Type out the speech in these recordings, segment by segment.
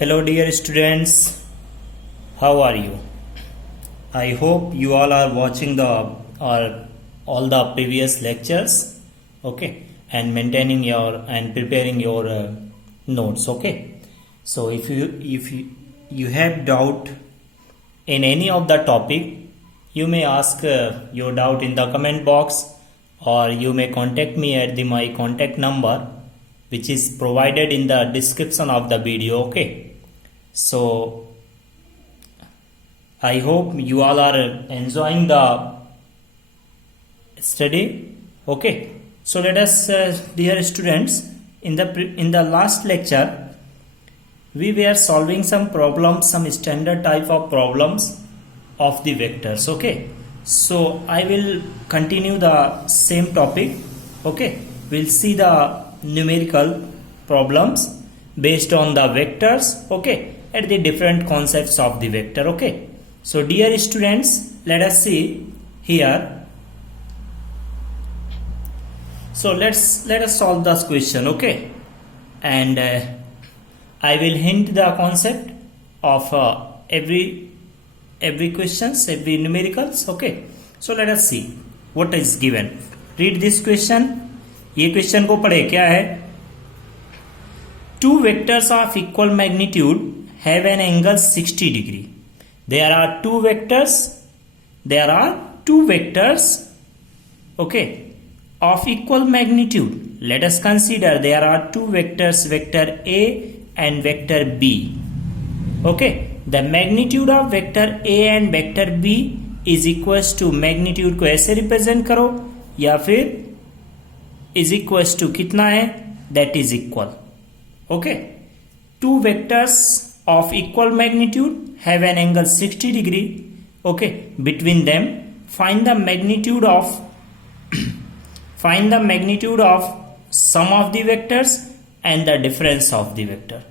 Hello, dear students. How are you? I hope you all are watching the or all the previous lectures, okay, and maintaining your and preparing your notes, okay. So if you have doubt in any of the topic, you may ask your doubt in the comment box, or you may contact me at my contact number, which is provided in the description of the video, okay. So I hope you all are enjoying the study, okay. So let us, dear students, in the last lecture we were solving some problems, some standard type of problems of the vectors, okay. So I will continue the same topic, okay. We'll see the numerical problems based on the vectors, okay, at the different concepts of the vector, okay. So dear students, let us see here. So let us solve this question, okay, and I will hint the concept of every questions, every numericals, okay. So let us see what is given. Read this question. ये question को पढ़े. क्या है? Two vectors of equal magnitude have an angle 60 degree. There are two vectors, okay, of equal magnitude. Let us consider there are two vectors, vector A and vector B, okay. The magnitude of vector A and vector B is equals to, magnitude को ऐसे represent करो, या फिर is equals to कितना है, that is equal, okay. Two vectors of equal magnitude have an angle 60 degree, okay. Between them, find the magnitude of sum of the vectors and the difference of the vector,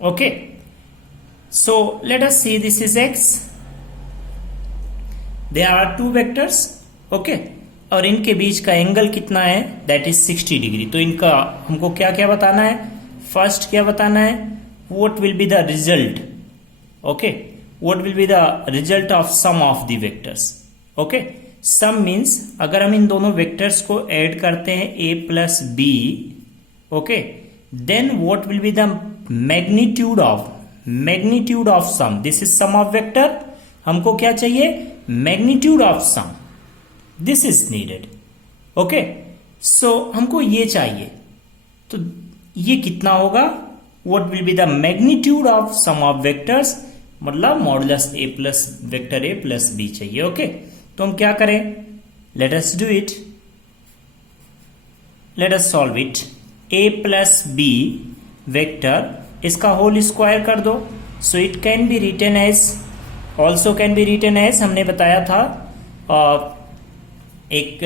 okay. So let us see, this is x. There are two vectors, okay, और इनके बीच का angle कितना है, that is 60 degree. तो इनका हमको क्या क्या बताना है. फर्स्ट क्या बताना है, what will be the result, okay, what will be the result of sum of the vectors, okay. Sum means अगर हम इन दोनों वेक्टर्स को ऐड करते हैं a plus B, okay, then what will be the magnitude of sum. This is sum of vector. हमको क्या चाहिए, magnitude of sum. This is needed, okay. So हमको ये चाहिए, तो ये कितना होगा, what will be the magnitude of sum of vectors, मतलब modulus A plus vector A plus B चाहिए, ओके. तो हम क्या करें, let us do it, let us solve it. A plus B vector, इसका होल स्क्वायर कर दो. So it can be written as, also can be written as, हमने बताया था एक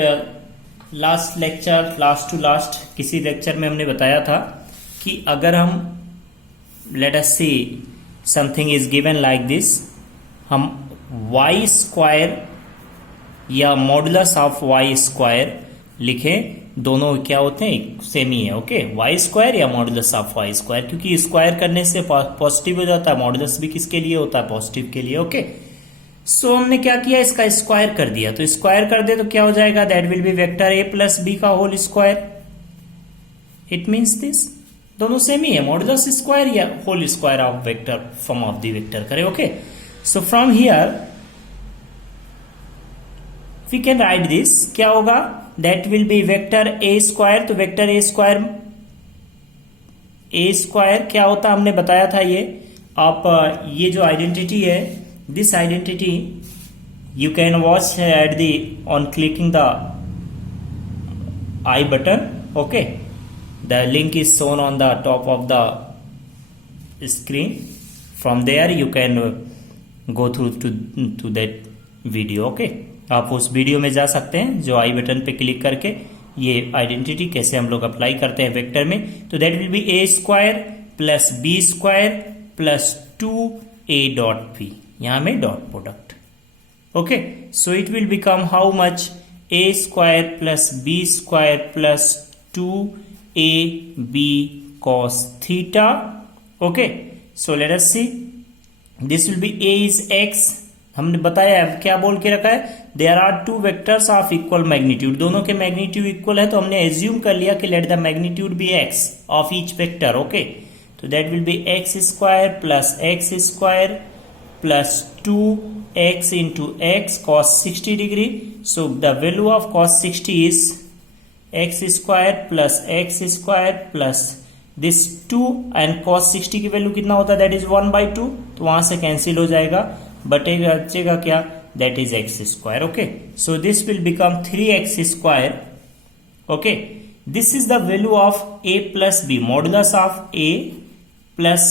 लास्ट टू लास्ट किसी लेक्चर में हमने बताया था कि अगर हम, let us see, something is given like this, हम वाई स्क्वायर या मॉडुलस ऑफ वाई स्क्वायर लिखें, दोनों क्या होते हैं, सेम ही है, ओके. वाई स्क्वायर या मॉडुलस ऑफ वाई स्क्वायर, क्योंकि स्क्वायर करने से पॉजिटिव हो जाता है, मॉडुलस भी किसके लिए होता है, पॉजिटिव के लिए, ओके. सो हमने क्या किया, इसका स्क्वायर कर दिया. तो स्क्वायर कर दे तो क्या हो जाएगा, that will be vector A plus B का whole square. It means this, दोनों सेम ही है, मॉडुलस स्क्वायर या whole square of vector, form of the vector करें, okay. So from here we can write this. क्या होगा, that will be vector A square. तो vector A square क्या होता है, हमने बताया था ये. आप ये जो आइडेंटिटी है, this identity you can watch at the on clicking the I button, okay. The link is shown on the top of the screen. From there you can go through to that video, okay. आप उस video में जा सकते हैं, जो आई button पे click करके ये आइडेंटिटी कैसे हम लोग अप्लाई करते हैं वेक्टर में. तो that will be A square plus B square plus 2a dot B, यहां में dot product, okay. So it will become how much, A square plus B square plus 2ab cos theta, okay. So let us see, this will be A is X, हमने बताया क्या बोल के रखा है, there are two vectors of equal magnitude, दोनों के magnitude equal है, तो हमने एज्यूम कर लिया कि let the magnitude be x of each vector, okay. तो that will be x square plus 2x into x cos 60 degree. So the value of cos 60 is x square plus this 2 and cos 60 की value कितना होता है, that is 1/2, तो वहां से cancel हो जाएगा, बचेगा क्या, that is x square, okay. So this will become 3x square, okay. This is the value of a plus B, modulus of a plus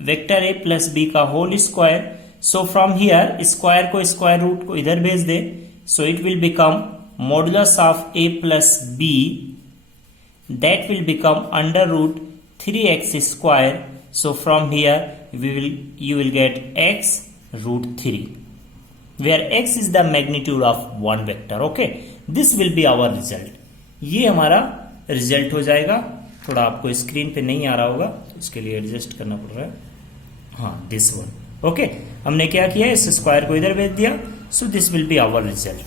vector a plus B का whole square. So from here square को square root को इधर भेज दे, so it will become modulus of a plus B, that will become under root 3x square. So from here you will get x root 3, where x is the magnitude of one vector, okay. This will be our result. ये हमारा result हो जाएगा। थोड़ा आपको screen पे नहीं आ रहा होगा, तो इसके लिए एडजस्ट करना पड़ रहा है, हाँ दिस वन, ओके। हमने क्या किया, इस स्क्वायर को इधर भेज दिया, so this will be our result,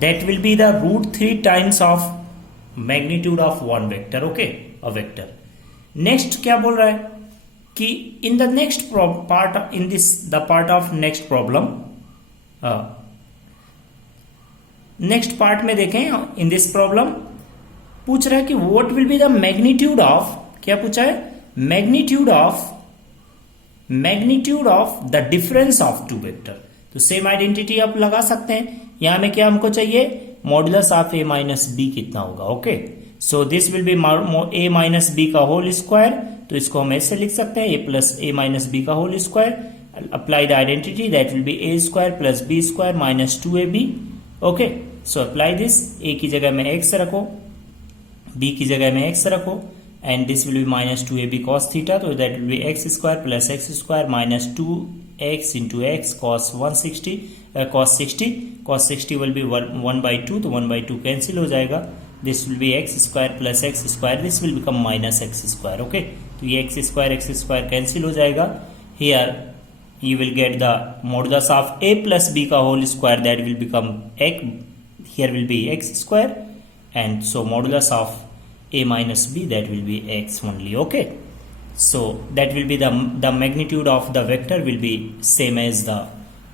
that will be the root 3 times of magnitude of one vector, okay, a vector. Next क्या बोल रहा है कि in the next part, in this the part of next problem, next part में देखें, in this problem पूछ रहा है कि what will be the magnitude of, क्या पूछा है, magnitude of the difference of two vector. तो सेम आइडेंटिटी आप लगा सकते हैं, यहां में क्या हमको चाहिए, modulus of a minus B कितना होगा, okay. So this will be a minus B का होल स्क्वायर, तो इसको हम ऐसे लिख सकते हैं, a plus a minus B का whole square, apply the identity, that will be a square plus b square minus 2ab, okay. So apply this, a की जगह में x रखो, b की जगह में x रखो, and this will be minus 2ab cos theta, तो that will be x square minus 2x into x cos 60 will be 1/2, तो 1/2 कैंसिल हो जाएगा, this will be x square plus x square, this will become minus x square, okay. तो ये x square cancel हो जाएगा, here you will get the modulus of a plus b का whole square, that will become x, here will be x square, and so modulus of a minus b, that will be x only, okay. So that will be the magnitude of the vector will be same as the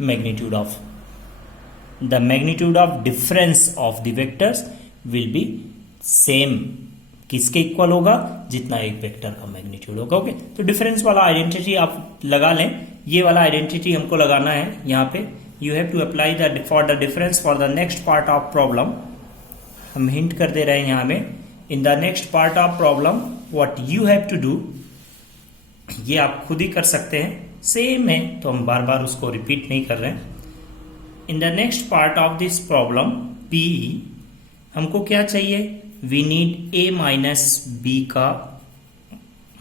magnitude of difference of the vectors will be same, किसके equal होगा, जितना एक vector का magnitude होगा, okay. तो difference वाला identity आप लगा लें, ये वाला आइडेंटिटी हमको लगाना है यहाँ पे, you have to apply for the difference for the next part of problem, हम हिंट कर दे रहे हैं यहाँ में, in the next part of problem what you have to do, ये आप खुद ही कर सकते हैं, सेम है, तो हम बार बार उसको रिपीट नहीं कर रहे हैं। In the next part of this problem B, हमको क्या चाहिए, we need a minus B का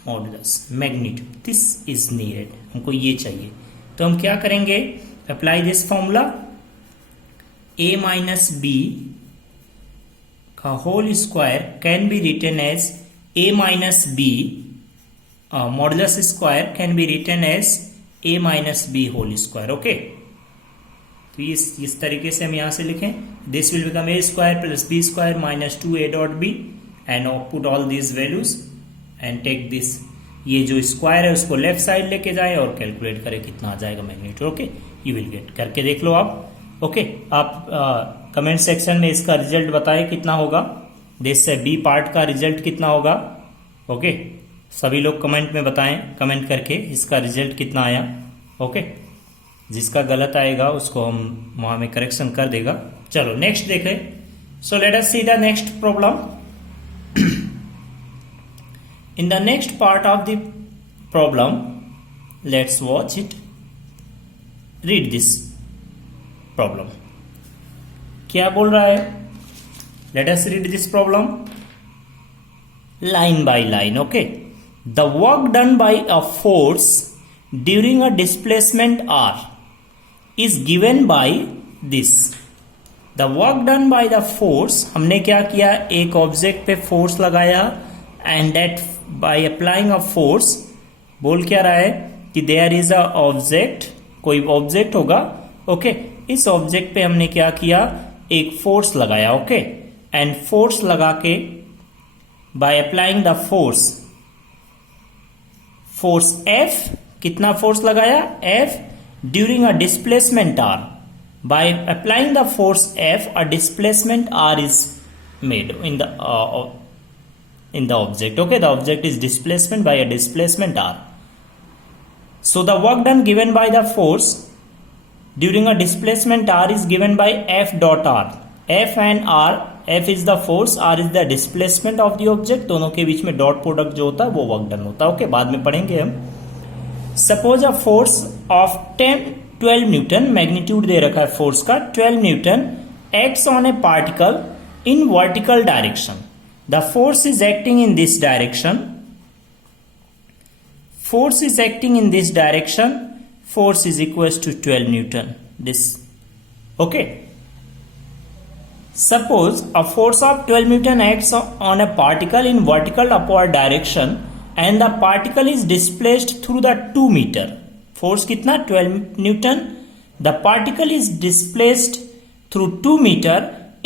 modulus magnitude, this is needed, हमको ये चाहिए। तो हम क्या करेंगे, apply this formula, a minus B का whole square can be written as a minus B, modulus square can be written as a minus B whole square, okay. तो इस तरीके से हम यहां से लिखें, this will become a square plus b square minus 2a dot b, and put all these values and take this, ये जो स्क्वायर है उसको लेफ्ट साइड लेके जाए और कैलकुलेट करें कितना आ जाएगा magnitude, okay. You will gate, करके देख लो आप, ओके। आप कमेंट सेक्शन में इसका रिजल्ट बताएं कितना होगा, दिस से बी पार्ट का रिजल्ट कितना होगा, ओके। सभी लोग कमेंट में बताएं, कमेंट करके इसका रिजल्ट कितना आया, ओके। जिसका गलत आएगा उसको हम वहां में करेक्शन कर देगा। चलो नेक्स्ट देखें, सो let us see the next problem. In the next part of the problem, let's watch it, read this problem, क्या बोल रहा है, let us read this problem line by line, okay. The work done by a force during a displacement r is given by this. The work done by the force, हमने क्या किया, एक object पे force लगाया, and that by applying a force बोल क्या रहा है कि देयर इज अ ऑब्जेक्ट, कोई ऑब्जेक्ट होगा, ओके। इस ऑब्जेक्ट पे हमने क्या किया, एक फोर्स लगाया, ओके। एंड फोर्स लगा के by applying the force F, कितना फोर्स लगाया F during a displacement R. By applying the force F, a displacement R is made in the object. Okay, the object is displacement by a displacement R. So the work done given by the force during a displacement R is given by F dot R. F and R, F is the force, R is the displacement of the object. दोनों के बीच में dot product जो होता है वो work done होता है, ओके। बाद में पढ़ेंगे हम। Suppose a force of 12 newton, magnitude दे रखा है फोर्स का 12 newton, acts on a particle in vertical direction. The force is acting in this direction. Force is acting in this direction. Force is equals to 12 Newton. This, okay. Suppose a force of 12 Newton acts on a particle in vertical upward direction and the particle is displaced through the 2 meter. Force कितना 12 Newton. The particle is displaced through 2 meter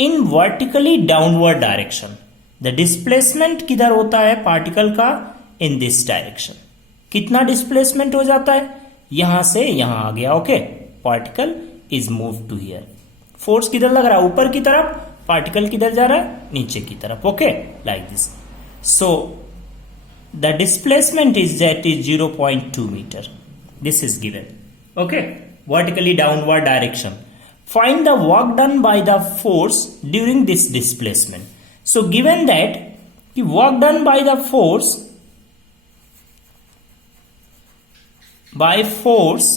in vertically downward direction. The displacement किधर होता है particle का? In this direction. कितना displacement हो जाता है? यहां से यहां आ गया, okay. Particle is move to here. Force किधर लग रहा है? ऊपर की तरफ. पार्टिकल किधर जा रहा है? नीचे की तरफ, okay, like this. So the displacement is that is 0.2 metre. This is given, okay, vertically downward direction. Find the work done by the force during this displacement. So given that work done by the force by force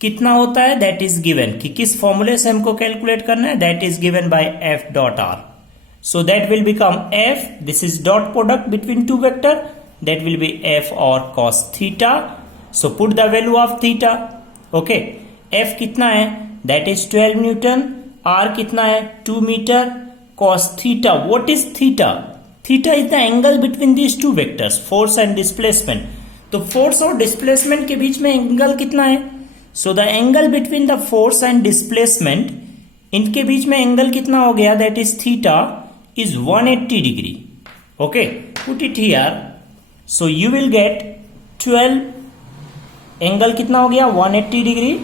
कितना होता है? That is given. कि किस फॉर्मूले से हमको calculate करना है? That is given by F dot R. So that will become F, this is dot product between two vector, that will be F और cos theta. So put the value of theta, okay. F कितना है? That is 12 Newton. Are कितना है? 2 metre. Cos theta, what is theta? Theta is the angle between these two vectors, force and displacement. तो force और displacement के बीच में angle कितना है? So the angle between the force and displacement, इनके बीच में एंगल कितना हो गया? That is theta is 180 degree, okay. Put it here. So you will get 12, angle कितना हो गया? 180 degree,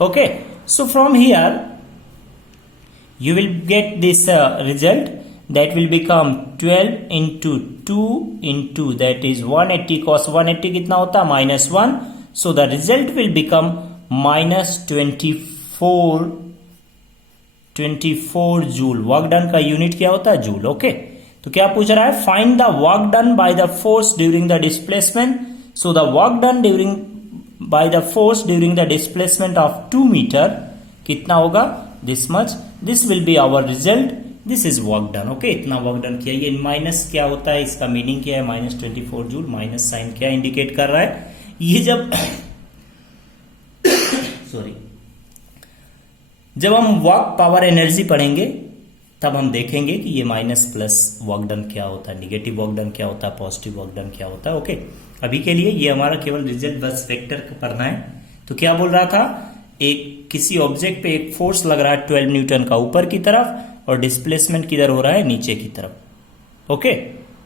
okay. So from here you will get this result, that will become 12 into 2 into that is 180. cos 180 कितना होता है? -1. so the result will become minus 24 joule. Work done का unit क्या होता है? Joule, okay. तो क्या पूछ रहा है? Find the work done by the force during the displacement. So the work done by the force during the displacement of 2 metre कितना होगा? This much. This will be our result. This is work done, okay. इतना work done किया. ये minus क्या होता है? इसका meaning क्या है? -24 जूल. माइनस साइन क्या इंडिकेट कर रहा है? ये जब सॉरी, जब हम वर्क पावर एनर्जी पढ़ेंगे तब हम देखेंगे कि ये माइनस प्लस वर्क डन क्या होता है, निगेटिव वर्क डन क्या होता है, पॉजिटिव वर्क डन क्या होता है, ओके. अभी के लिए ये हमारा केवल रिजल्ट बस वेक्टर पढ़ना है. तो क्या बोल रहा था? एक किसी ऑब्जेक्ट पे एक फोर्स लग रहा है 12 न्यूटन का ऊपर की तरफ और डिस्प्लेसमेंट किधर हो रहा है? नीचे की तरफ, ओके.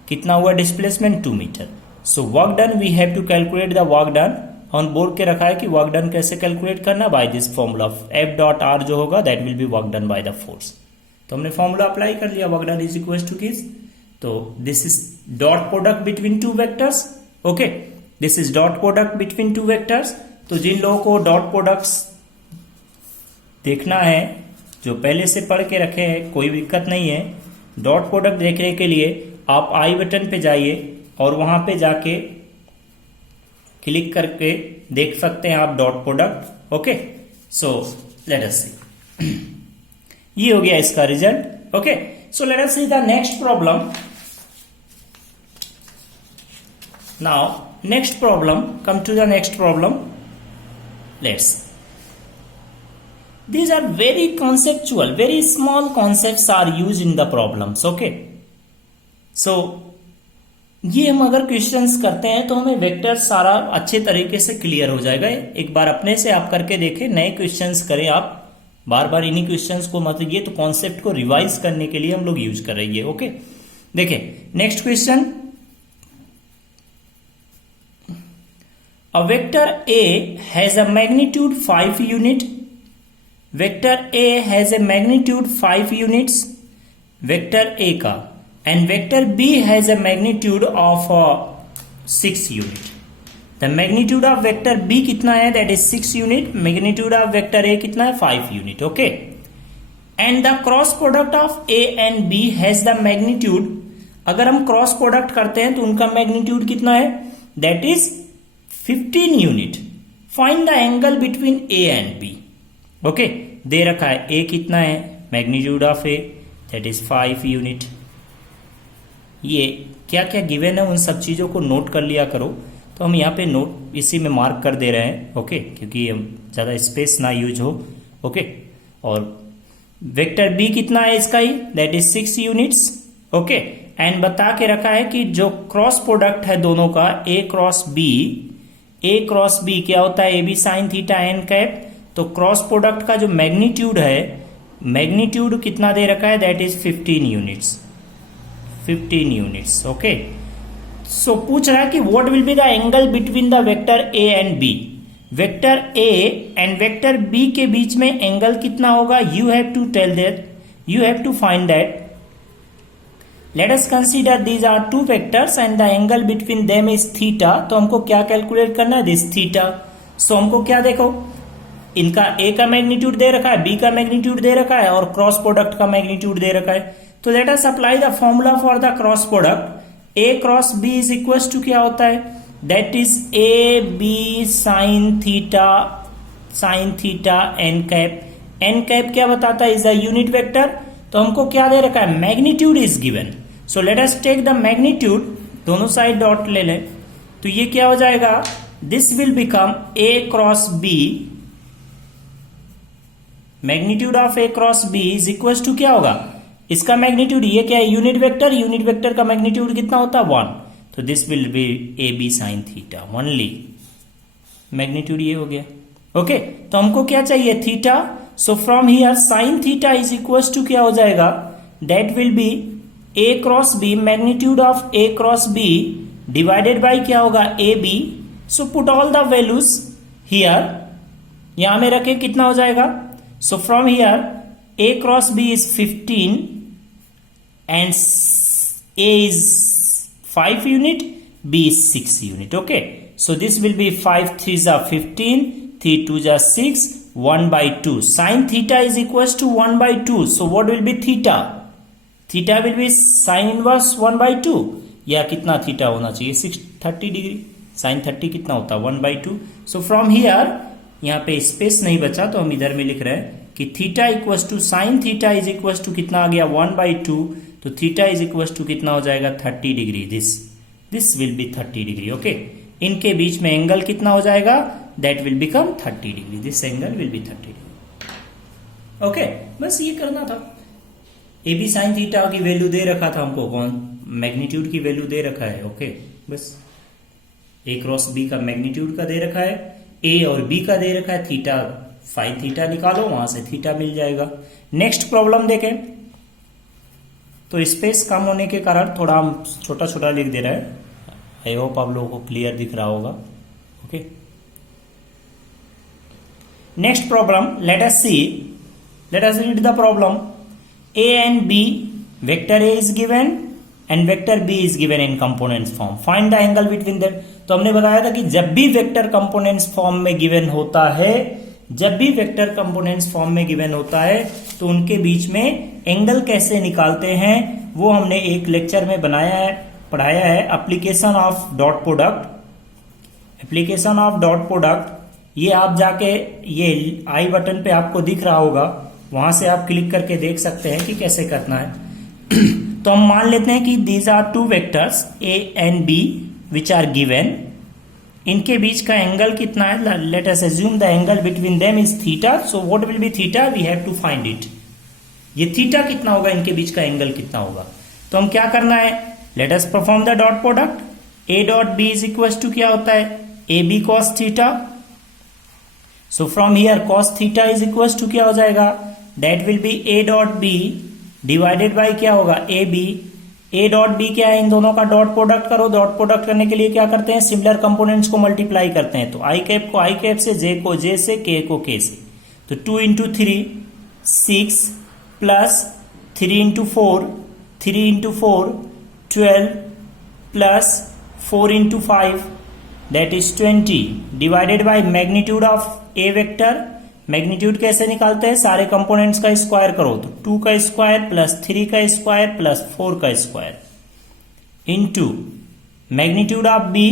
कितना हुआ डिस्प्लेसमेंट? 2 मीटर. So work done we have to calculate the work done. On board के रखा है कि वर्क डन कैसे कैलकुलेट करना? By this formula F dot R जो होगा that will be work done by the force. तो हमने फॉर्मूला अप्लाई कर लिया. Work done is equal to किस? तो this is dot product between two vectors, okay. This is dot product between two vectors. तो जिन लोगों को डॉट प्रोडक्ट्स देखना है, जो पहले से पढ़ के रखे हैं, कोई दिक्कत नहीं है. डॉट प्रोडक्ट देखने के लिए आप आई बटन पे जाइए और वहां पे जाके क्लिक करके देख सकते हैं आप dot product, okay. So let us see. ये हो गया इसका result, okay. So let us see the next problem. Now next problem, come to the next problem. Let's. These are very conceptual, very small concepts are used in the problems, okay. So ये हम अगर questions करते हैं तो हमें vector सारा अच्छे तरीके से क्लियर हो जाएगा। एक बार अपने से आप करके देखें, नए क्वेश्चंस करें आप, बार बार इन्हीं क्वेश्चंस को मत, ये तो कॉन्सेप्ट को रिवाइज करने के लिए हम लोग यूज कर रही है। ओके, देखिए next question, a vector A has a magnitude 5 unit, vector A has a magnitude 5 units, vector A का, and vector B has a magnitude of 6 unit. The magnitude of vector B कितना है, that is 6 unit, magnitude of vector A कितना है 5 unit. Okay, and the cross product of A and B has the magnitude, अगर हम cross product करते हैं तो उनका मैग्नीट्यूड कितना है, that is 15 unit. Find the angle between A and B. Okay, दे रखा है A कितना है, magnitude of A that is 5 unit. ये क्या क्या गिवन है उन सब चीज़ों को नोट कर लिया करो। तो हम यहाँ पे नोट इसी में मार्क कर दे रहे हैं। ओके, क्योंकि ज़्यादा स्पेस ना यूज हो। ओके, और वेक्टर बी कितना है इसका ही, that is 6 units. Okay, and बता के रखा है कि जो क्रॉस प्रोडक्ट है दोनों का ए क्रॉस बी क्या होता है, A B sine theta N cap. तो क्रॉस प्रोडक्ट का जो मैग्नीट्यूड है, मैग्नीट्यूड कितना दे रखा है, that is 15 units. 15 units. Okay, so पूछ रहा है कि what will be the angle between the vector A and B. Vector A and vector B के बीच में एंगल कितना होगा, you have to tell that, you have to find that. Let us consider these are two vectors and the angle between them is theta. तो हमको क्या calculate करना है, दिस थीटा। सो हमको क्या देखो, इनका ए का मैग्नीट्यूड दे रखा है, बी का मैग्नीट्यूड दे रखा है और क्रॉस प्रोडक्ट का मैग्नीट्यूड दे रखा है। तो let us apply the formula for the cross product. A cross B is equal to क्या होता है, that is A B sine theta N cap. N cap क्या बताता है, इज अ यूनिट वेक्टर। तो हमको क्या दे रखा है, magnitude is given. So let us take the magnitude, दोनों साइड डॉट ले लें। तो ये क्या हो जाएगा, this will become a cross b, magnitude of A cross B is equal to क्या होगा, इसका मैग्नीट्यूड, ये क्या है, यूनिट वेक्टर, यूनिट वेक्टर का मैग्नीट्यूड कितना होता है 1। तो this will be a B sine theta only, magnitude ये हो गया। ओके, तो हमको क्या चाहिए, theta. So from here sine theta is equal to क्या हो जाएगा, that will be A cross b, magnitude of A cross b divided by क्या होगा, a b. So put all the values here, यहां में रखे कितना हो जाएगा। So from here a cross b is 15 and a is 5 unit, b is 6 unit. Okay, so this will be 5 3s are 15, 3 2s are 6, 1 by 2. Sin theta is equals to 1 by 2. So what will be theta? Theta will be sin inverse 1 by 2. या कितना theta होना चाहिए, 30 degree. sin 30 कितना होता है, 1 by 2. So from here, यहाँ पे space नहीं बचा तो हम इधर में लिख रहे हैं कि theta equal to sine theta is equal to कितना आ गया, 1 by 2। तो थीटा इज इक्वल टू कितना हो जाएगा, 30 degree. This will B 30 degree. Okay, इनके बीच में एंगल कितना हो जाएगा, that will become 30 degree, this angle will be 30 degree. Okay, बस ये करना था। ए बी साइन थीटा की वैल्यू दे रखा था हमको, कौन, मैग्नीट्यूड की वैल्यू दे रखा है। ओके, बस ए क्रॉस बी का मैग्नीट्यूड का दे रखा है, ए और बी का दे रखा है, थीटा फाइन थीटा निकालो, वहां से थीटा मिल जाएगा। नेक्स्ट प्रॉब्लम देखें, तो स्पेस कम होने के कारण थोड़ा हम छोटा छोटा लिख दे रहे हैं। आई होप आप लोगों को क्लियर दिख रहा होगा। Okay, next problem, let us read the problem. A and B, vector a is given and vector b is given in components form, find the angle between them. तो हमने बताया था कि जब भी वेक्टर कंपोनेंट्स फॉर्म में given होता है, जब भी वेक्टर कंपोनेंट्स फॉर्म में गिवन होता है तो उनके बीच में एंगल कैसे निकालते हैं वो हमने एक लेक्चर में बनाया है, पढ़ाया है। Application of dot product, application of dot product, ये आप जाके ये आई बटन पे आपको दिख रहा होगा, वहां से आप क्लिक करके देख सकते हैं कि कैसे करना है। तो हम मान लेते हैं कि these are two vectors a and b which are given, इनके बीच का एंगल कितना है, let us assume the angle between them is theta. So what will be theta, we have to find it. ये थीटा कितना होगा, इनके बीच का एंगल कितना होगा। तो हम क्या करना है, let us perform the dot product. A dot b is equal to क्या होता है, ए b cos theta. So from here cos theta is equal to क्या हो जाएगा, that will be a dot b divided by क्या होगा, a b. A dot b क्या है, इन दोनों का डॉट प्रोडक्ट करो। डॉट प्रोडक्ट करने के लिए क्या करते हैं, सिमिलर कंपोनेंट्स को मल्टीप्लाई करते हैं। तो आई कैप को आई कैप से, जे को जे से, के को के से। तो 2 into 3 6 plus 3 into 4 3 into 4 12 plus 4 into 5 that is 20 divided by magnitude of A vector. Magnitude कैसे निकालते हैं, सारे कंपोनेंट्स का स्क्वायर करो। तो 2 का स्क्वायर प्लस 3 का स्क्वायर प्लस 4 का square into magnitude of b.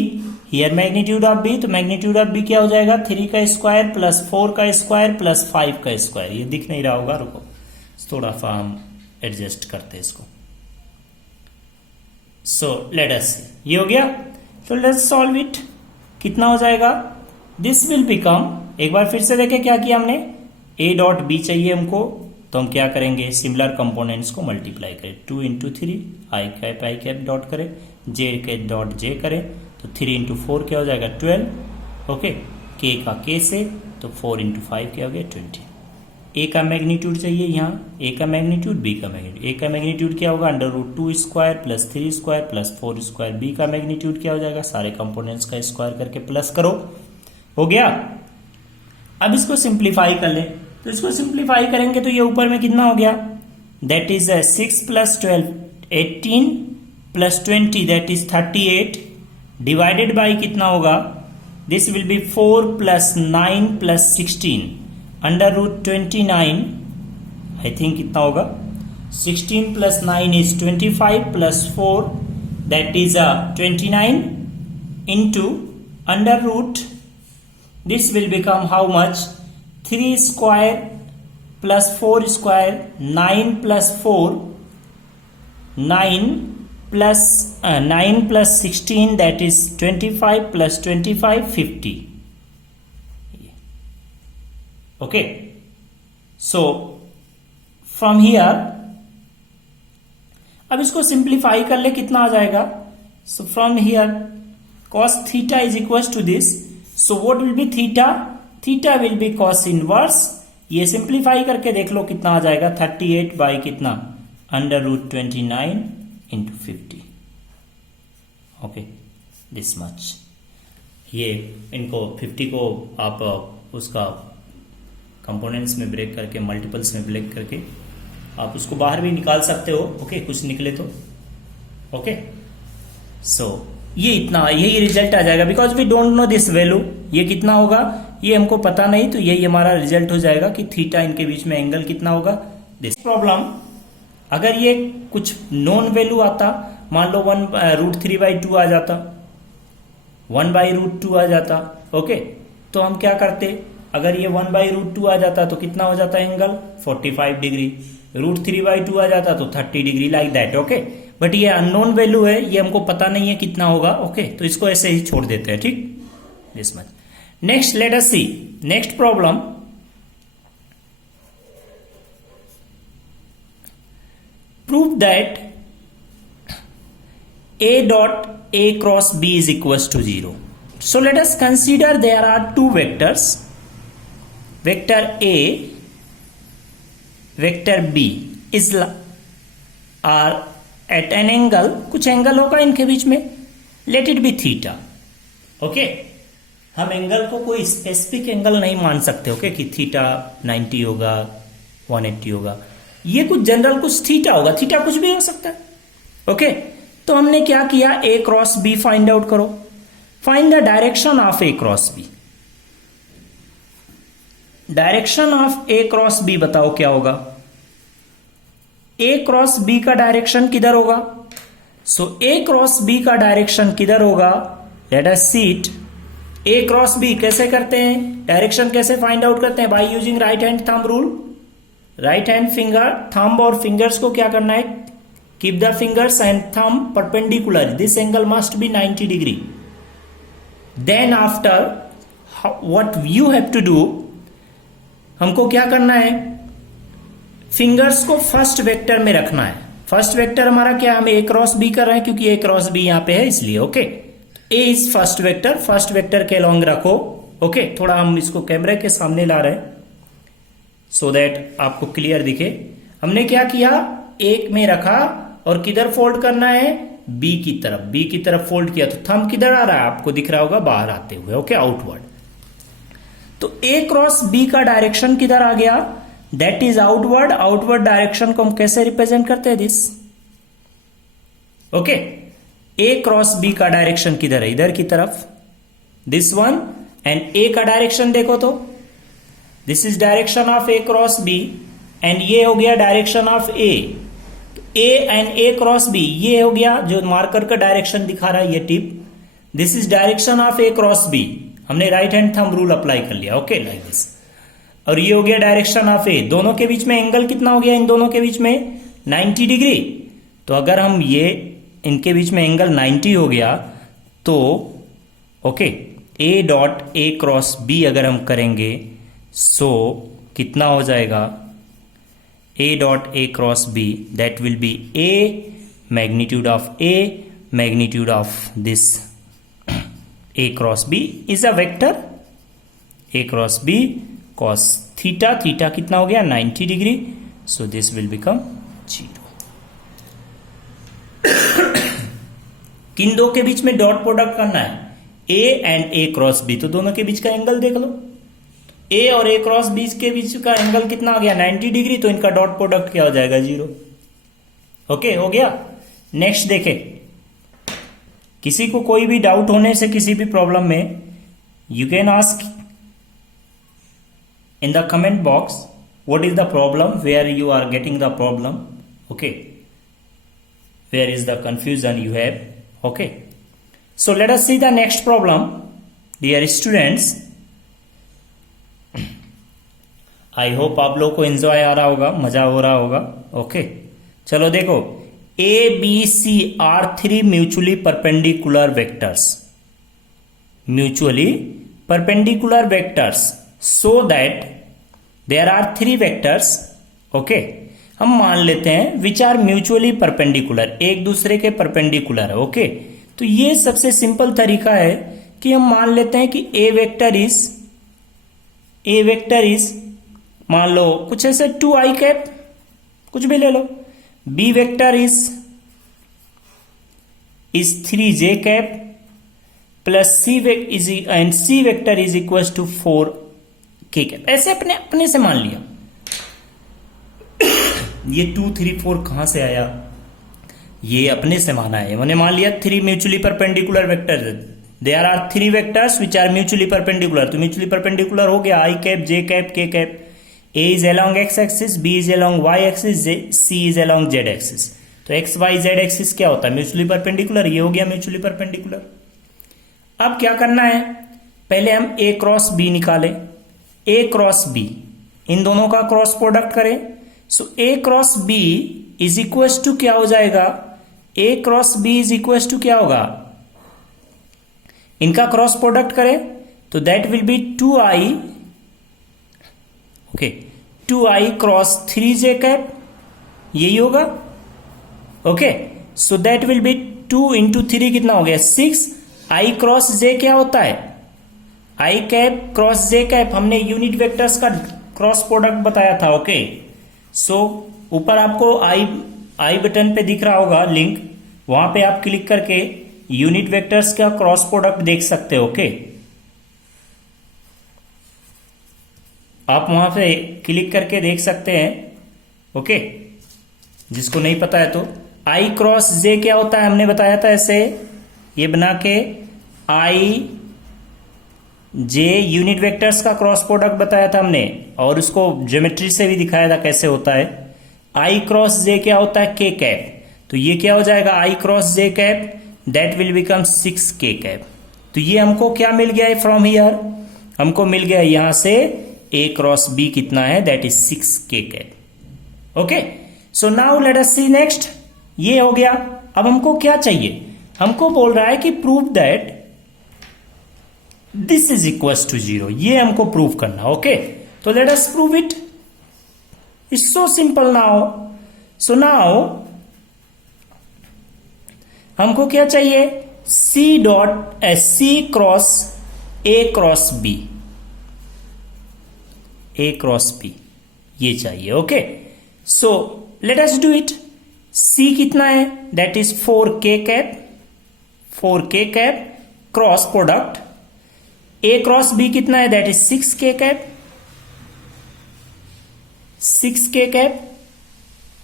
Here magnitude of b, तो मैग्नीट्यूड ऑफ बी क्या हो जाएगा, 3 का स्क्वायर प्लस 4 का स्क्वायर प्लस 5 का स्क्वायर। ये दिख नहीं रहा होगा, रुको थोड़ा सा हम एडजस्ट करते हैं इसको। सो लेट अस सी, ये हो गया। तो लेट्स सॉल्व इट। कितना हो जाएगा, दिस विल बिकम, एक बार फिर से देखें क्या किया हमने, ए डॉट बी चाहिए हमको, तो हम क्या करेंगे, सिमिलर कंपोनेंट्स को मल्टीप्लाई करें। 2 इंटू 3 आई कैप डॉट करें, जे के डॉट जे करें, तो 3 इंटू 4 क्या हो जाएगा 12, ओके, के का के से, तो 4 इंटू 5 क्या हो गया 20। ए का मैग्नीट्यूड चाहिए यहाँ, ए का मैग्नीट्यूड, बी का मैग्नीट्यूड। ए का मैग्नीट्यूड क्या होगा, √2 square plus 3 square plus 4 square. B का मैग्नीट्यूड क्या हो जाएगा, सारे कंपोनेंट्स का स्क्वायर करके प्लस करो, हो गया। अब इसको सिंप्लीफाई कर ले, तो इसको सिंप्लीफाई करेंगे तो ये ऊपर में कितना हो गया, that is 6 plus 12 18 plus 20 that is 38 divided by कितना होगा, this will B 4 plus 9 plus 16 √29 I think कितना होगा, 16 plus 9 is 25 plus 4 that is 29 into √ this will become how much, 3 square plus 4 square 9 plus 4 9 plus 16 that is 25 plus 25 50, okay. So from here अब इसको simplify कर ले, कितना आ जाएगा, so from here cos theta is equals to this. So what will be theta? Theta will be cos inverse. ये simplify करके देख लो कितना आ जाएगा, 38 बाई कितना, √29 इंटू 50, ओके, दिस मच। ये इनको 50 को आप उसका कंपोनेंट्स में ब्रेक करके, मल्टीपल्स में ब्रेक करके आप उसको बाहर भी निकाल सकते हो, ओके, कुछ निकले तो, ओके। सो ये इतना, यही रिजल्ट आ जाएगा, because we don't know this value. ये कितना होगा ये हमको पता नहीं, तो यही हमारा रिजल्ट हो जाएगा कि थीटा इनके बीच में एंगल कितना होगा। दिस प्रॉब्लम, अगर ये कुछ नॉन वैल्यू आता, मान लो 1√3/2 आ जाता, 1/√2 आ जाता, ओके, तो हम क्या करते, अगर ये 1/√2 आ जाता तो कितना हो जाता एंगल, 45 डिग्री। √3/2 आ जाता तो 30 degree, like that, okay. But ये अननोन वैल्यू है, ये हमको पता नहीं है कितना होगा, ओके, तो इसको ऐसे ही छोड़ देते हैं, ठीक, this much. Next let us see next problem. Prove that A dot A cross B is equals to 0. So let us consider there are two vectors, vector A, vector B is are at an angle, कुछ angle होगा इनके बीच में, let it be theta, okay. हम angle को कोई specific angle नहीं मान सकते, ओके, कि थीटा 90 होगा 180 होगा, ये कुछ जनरल कुछ थीटा होगा, थीटा कुछ भी हो सकता है, ओके। तो हमने क्या किया, a cross b find out करो, find the direction of A cross b. Direction of A cross b बताओ क्या होगा, ए क्रॉस बी का डायरेक्शन किधर होगा, सो ए क्रॉस बी का डायरेक्शन किधर होगा, let us see it. A cross b कैसे करते हैं, डायरेक्शन कैसे फाइंड आउट करते हैं, by using right hand thumb rule. Right hand finger, thumb और फिंगर्स को क्या करना है, keep the fingers and thumb perpendicular, this angle must be 90 degree. Then after what you have to do, हमको क्या करना है, फिंगर्स को फर्स्ट वेक्टर में रखना है, फर्स्ट वेक्टर हमारा क्या, हम ए क्रॉस बी कर रहे हैं क्योंकि ए क्रॉस बी यहां पे है इसलिए। Okay, A is first vector, first vector के अलॉन्ग रखो। ओके, थोड़ा हम इसको कैमरे के सामने ला रहे हैं सो दैट आपको क्लियर दिखे। हमने क्या किया, एक में रखा और किधर फोल्ड करना है, बी की तरफ, बी की तरफ फोल्ड किया तो थंब किधर आ रहा है, आपको दिख रहा होगा बाहर आते हुए। Okay, outward. तो ए क्रॉस बी का डायरेक्शन किधर आ गया, that is outward. Outward direction को हम कैसे रिप्रेजेंट करते हैं, this. Okay, a cross b का डायरेक्शन किधर है, इधर की तरफ, दिस वन। एंड ए का डायरेक्शन देखो तो this is direction of A cross b and ये हो गया direction of a. A and a cross B ये हो गया, जो मार्कर का डायरेक्शन दिखा रहा है ये tip, this is direction of A cross B. हमने right hand thumb rule apply कर लिया। Okay, like this. और ये हो गया डायरेक्शन ऑफ ए। दोनों के बीच में एंगल कितना हो गया, इन दोनों के बीच में 90 डिग्री। तो अगर हम ये इनके बीच में एंगल 90 हो गया तो okay, a dot a cross b अगर हम करेंगे सो कितना हो जाएगा, a dot a cross b that will be a magnitude of a, magnitude of this a cross B is a vector, a cross b cos theta, theta कितना हो गया 90 degree, so this will become 0। किन दो के बीच में dot product करना है, a and a cross b, तो दोनों के बीच का एंगल देख लो, ए और ए क्रॉस बी के बीच का एंगल कितना हो गया 90 डिग्री, तो इनका डॉट प्रोडक्ट क्या हो जाएगा 0। ओके, हो गया। नेक्स्ट देखे, किसी को कोई भी डाउट होने से किसी भी प्रॉब्लम में you can ask in the comment box what is the problem, where you are getting the problem. Okay, where is the confusion you have. Okay, so let us see the next problem, dear students. I hope आप लोग को enjoy आ रहा होगा, मजा हो रहा होगा। Okay, चलो देखो, A, B, C are three mutually perpendicular vectors, mutually perpendicular vectors, so that there are three vectors. okay, हम मान लेते हैं विच आर म्यूचुअली परपेंडिकुलर, एक दूसरे के परपेंडिकुलर है। ओके, तो ये सबसे सिंपल तरीका है कि हम मान लेते हैं कि ए वेक्टर इज मान लो कुछ ऐसे 2i कैप, कुछ भी ले लो। B vector is 3j cap plus C vector is equal to 4k cap. ऐसे अपने से मान लिया। ये 2, 3, 4 कहां से आया, ये अपने से माना है। मैंने मान लिया 3 mutually perpendicular vector, there are 3 vectors which are mutually perpendicular. तो म्यूचुअली परपेंडिकुलर हो गया i cap, j cap, k cap. a is along x axis, b is along y axis, c is along z axis. तो x y z axis क्या होता है, mutually perpendicular. ये हो गया म्यूचुअली परपेंडिकुलर। अब क्या करना है, पहले हम a क्रॉस b निकालें, a क्रॉस b, इन दोनों का क्रॉस प्रोडक्ट करें। सो a cross b is equal to क्या हो जाएगा, a cross b is equal to क्या होगा, इनका क्रॉस प्रोडक्ट करें तो that will be 2i, okay, 2i cross 3j cap, यही होगा। Okay, so that will be 2 into 3 कितना हो गया 6। i क्रॉस j क्या होता है, i cap cross j cap, हमने यूनिट वेक्टर्स का क्रॉस प्रोडक्ट बताया था। ओके, सो ऊपर आपको आई बटन पे दिख रहा होगा लिंक, वहां पे आप क्लिक करके यूनिट वेक्टर्स का क्रॉस प्रोडक्ट देख सकते हो। ओके, आप वहां पे क्लिक करके देख सकते हैं। ओके, जिसको नहीं पता है तो आई क्रॉस जे क्या होता है, हमने बताया था ऐसे ये बना के, आई जे यूनिट वेक्टर्स का क्रॉस प्रोडक्ट बताया था हमने, और उसको ज्योमेट्री से भी दिखाया था कैसे होता है। आई क्रॉस जे क्या होता है, के कैप, तो ये क्या हो जाएगा I cross J cap, that will become 6k cap. तो ये हमको क्या मिल गया है फ्रॉम हियर, हमको मिल गया यहां से a क्रॉस b कितना है, that is 6k cap. Okay, so now let us see next. ये हो गया। अब हमको क्या चाहिए, हमको बोल रहा है कि prove that this is equal to 0, ये हमको प्रूव करना। ओके, तो let us prove it, it's so simple now. So now हमको क्या चाहिए, सी क्रॉस बी, ए क्रॉस बी ये चाहिए। Okay, so let us do it. C कितना है, that is 4k cap cross product, A cross B कितना है, that is 6k cap, 6k cap,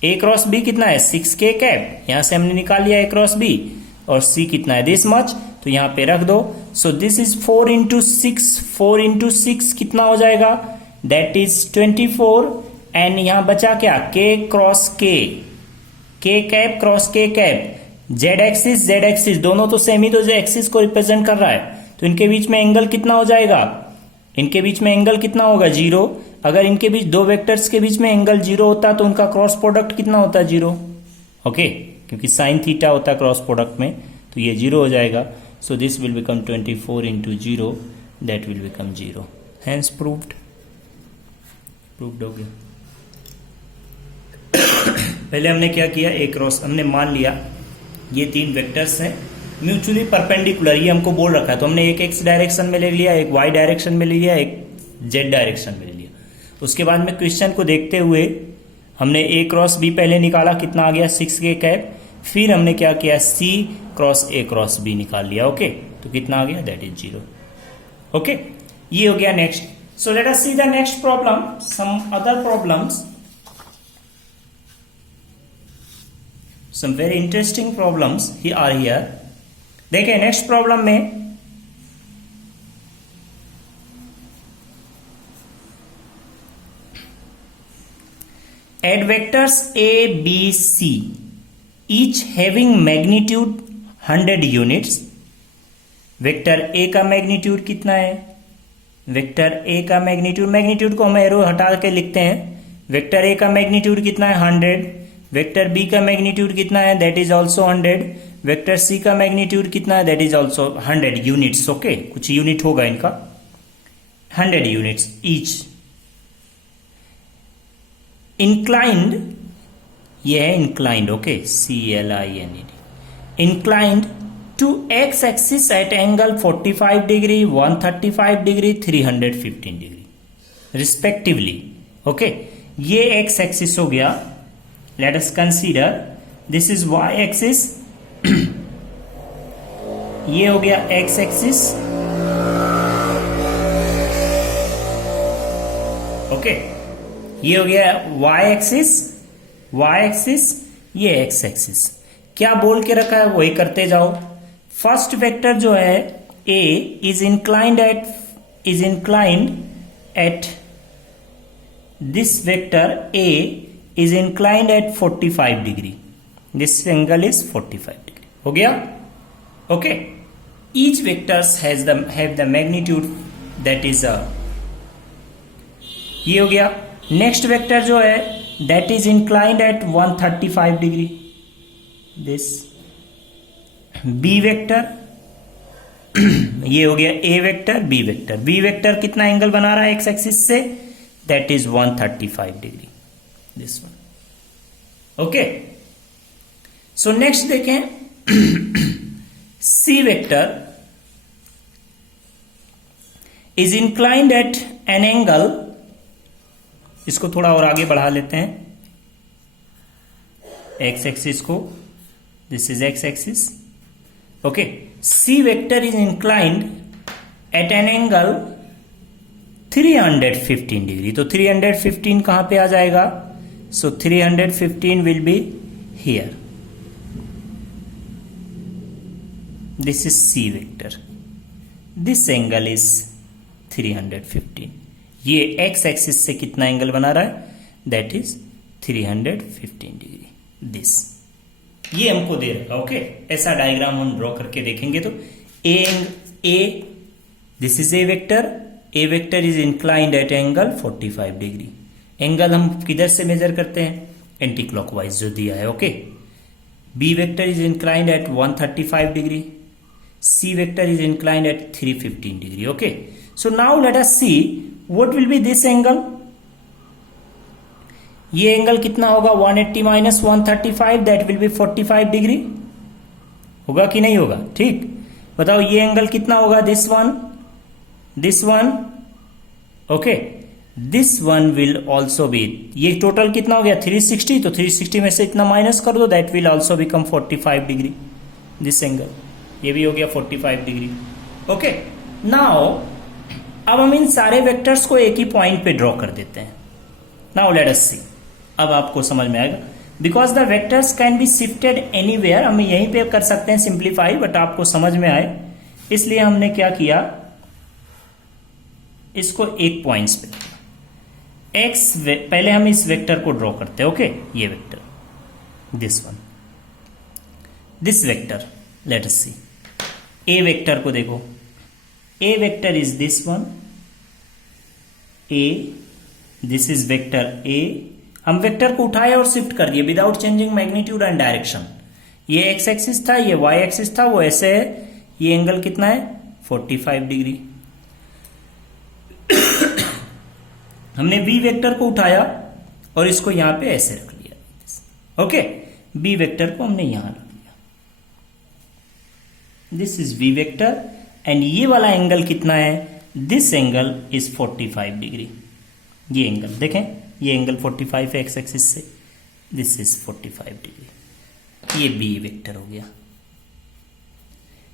A cross B कितना है 6k कैप, यहां से हमने निकाल लिया ए क्रॉस बी, और सी कितना है दिस मच, तो यहां पे रख दो। सो दिस इज 4 इंटू 6 कितना हो जाएगा, दैट इज 24, एंड यहां बचा क्या, k cross k cap cross k cap, Z axis दोनों तो सेम ही तो एक्सिस को रिप्रेजेंट कर रहा है, तो इनके बीच में एंगल कितना हो जाएगा, इनके बीच में एंगल कितना होगा, 0। अगर इनके बीच दो वेक्टर्स के बीच में एंगल 0 होता तो उनका क्रॉस प्रोडक्ट कितना होता, 0। ओके, क्योंकि साइन थीटा होता है क्रॉस प्रोडक्ट में, तो ये 0 हो जाएगा। So this will become 24 into 0, that will become 0, hence proved हो गया। पहले हमने क्या किया, ए क्रॉस हमने मान लिया ये तीन वेक्टर्स हैं म्यूचुअली परपेंडिकुलर, ये हमको बोल रखा है, तो हमने एक एक्स डायरेक्शन में ले लिया, एक वाई डायरेक्शन में ले लिया, एक जेड डायरेक्शन में ले लिया। उसके बाद में क्वेश्चन को देखते हुए हमने ए क्रॉस बी पहले निकाला, कितना आ गया 6k कैप, फिर हमने क्या किया, सी क्रॉस ए क्रॉस बी निकाल लिया। ओके, तो कितना आ गया, दैट इज 0। ओके, ये हो गया next. So let us see the next problem, some other problems, some very interesting problems are here। देखिए नेक्स्ट प्रॉब्लम में add vectors a b c each having magnitude 100 units। Vector a का magnitude कितना है, vector a का magnitude को हम arrow हटा के लिखते हैं, वेक्टर a का मैग्नीट्यूड कितना है 100, वेक्टर बी का मैग्नीट्यूड कितना है, that is also 100, vector c का मैग्नीट्यूड कितना है, that is also 100 units. Okay, कुछ यूनिट होगा इनका, 100 यूनिट्स ईच। इंक्लाइंड, ये है inclined, okay, CLINED, inclined to x axis at angle 45 degree, 135 degree, 315 degree respectively. Okay, ये एक्स एक्सिस हो गया। Let us consider this is y axis, ये हो गया x axis। ओके, ये हो गया y axis, ये x axis। क्या बोल के रखा है वही करते जाओ। फर्स्ट वेक्टर जो है a is inclined at this vector a is inclined at 45 degree, this angle is 45 degree। हो गया। Okay, each vectors have the magnitude that is ये हो गया। नेक्स्ट वेक्टर जो है that is inclined at 135 degree, this b vector ये हो गया a वेक्टर, b वेक्टर कितना एंगल बना रहा है x एक्सिस से, that is 135 degree, this one। Okay, so next देखें, C vector is inclined at an angle, इसको थोड़ा और आगे बढ़ा लेते हैं, एक्स एक्सिस को, this is x axis. Okay, C vector is inclined at an angle 315 degree, तो 315 कहां पे आ जाएगा, so 315 will be here, this is C vector, this angle is 315, ये x axis से कितना एंगल बना रहा है, that is 315 डिग्री, this ये हमको दे रखा। ओके, ऐसा डायग्राम हम ड्रॉ करके देखेंगे तो a this is a vector is inclined at angle 45 degree. Angle हम किधर से मेजर करते हैं, एंटी क्लॉकवाइज जो दिया है। Okay, b vector is inclined at 135 degree, c vector is inclined at 315 degree. Okay, so now let us see what will be this angle. ये angle कितना होगा, 180 minus 135, that will be 45 degree. होगा कि नहीं होगा? ठीक, बताओ ये एंगल कितना होगा? This one, okay, this one will also be, ये टोटल कितना हो गया? 360, तो 360 में से इतना माइनस कर दो, that will also become 45 degree, this angle, ये भी हो गया 45 डिग्री। ओके, नाउ अब हम इन सारे वेक्टर्स को एक ही पॉइंट पे ड्रॉ कर देते हैं। नाउ लेट अस सी, अब आपको समझ में आएगा, because the vectors can be shifted anywhere, हम यहीं पे कर सकते हैं सिंप्लीफाई, बट आपको समझ में आए इसलिए हमने क्या किया, इसको एक पॉइंट्स पे एक्स, पहले हम इस वेक्टर को ड्रॉ करते हैं। ओके, ये vector, this one, this vector, let us see, A vector को देखो, A vector is this one, A, this is vector A. हम वेक्टर को उठाए और शिफ्ट कर दिए without changing magnitude and direction. ये एक्स एक्सिस था, ये वाई एक्सिस था, वो ऐसे है। ये एंगल कितना है? 45 डिग्री। हमने बी वेक्टर को उठाया और इसको यहां पे ऐसे रख लिया। ओके, बी वेक्टर को हमने यहां रख लिया, this is b vector, and ये वाला एंगल कितना है? This angle is 45 degree. ये एंगल देखें, ये एंगल 45 है एक्स एक्सिस से, दिस इज 45 डिग्री। ये बी वेक्टर हो गया।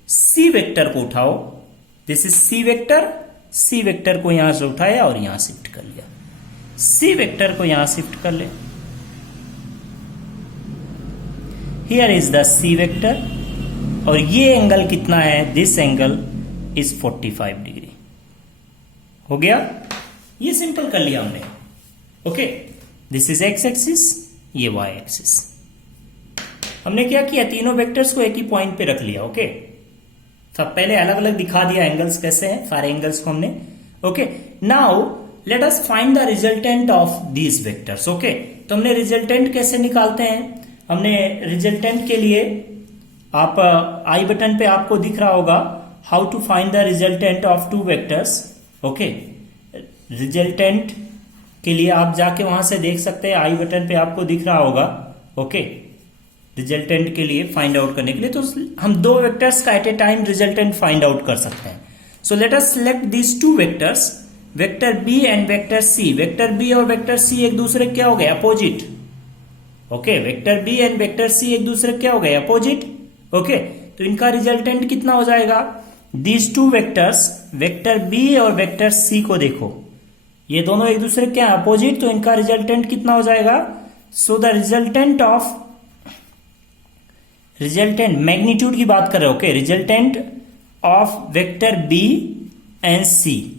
सी वेक्टर को उठाओ, this is c vector, c vector को यहां से उठाया और यहां शिफ्ट कर लिया। सी वेक्टर को यहां शिफ्ट कर ले, here is the c vector, और ये एंगल कितना है? This angle is 45 degree. हो गया, ये सिंपल कर लिया हमने। Okay, this is x axis, ये वाई एक्सिस। हमने क्या किया? तीनों वेक्टर्स को एक ही पॉइंट पे रख लिया। ओके, सब पहले अलग अलग दिखा दिया एंगल्स कैसे हैं, सारे एंगल्स को हमने। Okay, now let us find the resultant of these vectors. Okay, तो हमने रिजल्टेंट कैसे निकालते हैं? हमने रिजल्टेंट के लिए, आप आई बटन पे आपको दिख रहा होगा how to find the resultant of two vectors. Okay, resultant के लिए आप जाके वहां से देख सकते हैं, आई बटन पे आपको दिख रहा होगा। ओके, रिजल्टेंट के लिए फाइंड आउट करने के लिए, तो हम दो वेक्टर्स का at a time resultant find out कर सकते हैं। So let us select these two vectors, vector b and vector c. Vector b और वेक्टर सी एक दूसरे क्या हो गए? Opposite. Okay, vector b and vector c एक दूसरे क्या हो गए? अपोजिट। ओके, तो इनका रिजल्टेंट कितना हो जाएगा? These two vectors, vector b और वेक्टर सी को देखो, ये दोनों एक दूसरे क्या अपोजिट, तो इनका रिजल्टेंट कितना हो जाएगा? So the resultant of, resultant magnitude की बात कर रहे हो। Okay, resultant of vector b and c,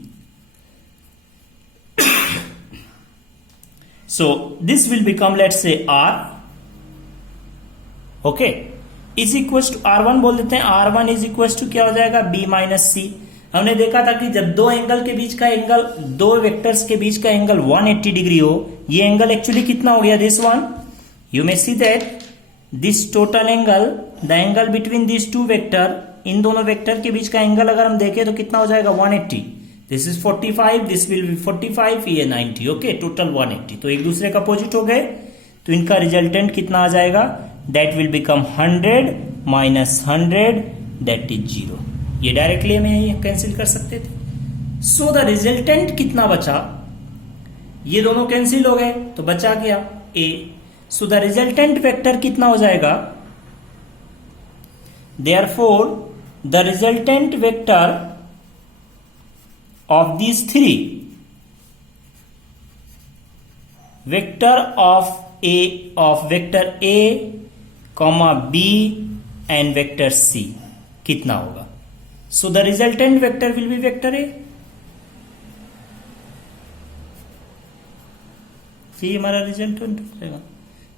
so this will become let's say R. Okay, is equal to R1 बोल देते हैं। R1 इज इक्वल टू क्या हो जाएगा? B माइनस सी। हमने देखा था कि जब दो एंगल के बीच का एंगल, दो वेक्टर्स के बीच का एंगल 180 डिग्री हो, ये एंगल एक्चुअली कितना हो गया? This one. You may see that this total angle, the angle between this two vector, इन दोनों वेक्टर के बीच का एंगल अगर हम देखें तो कितना हो जाएगा? 180। This is 45, this will be 45, ये 90। ओके, टोटल 180, तो एक दूसरे का अपोजिट हो गए, तो इनका रिजल्टेंट कितना आ जाएगा? That will become 100 minus 100, that is 0। ये डायरेक्टली हमें कैंसिल कर सकते थे। सो द रिजल्टेंट कितना बचा? ये दोनों कैंसिल हो गए, तो बचा गया a. So the resultant vector कितना हो जाएगा? Therefore the resultant vector of these three, vector of vector a comma b and vector c कितना होगा? So the resultant vector will be vector a. ये हमारा रिजल्टेंट रहेगा।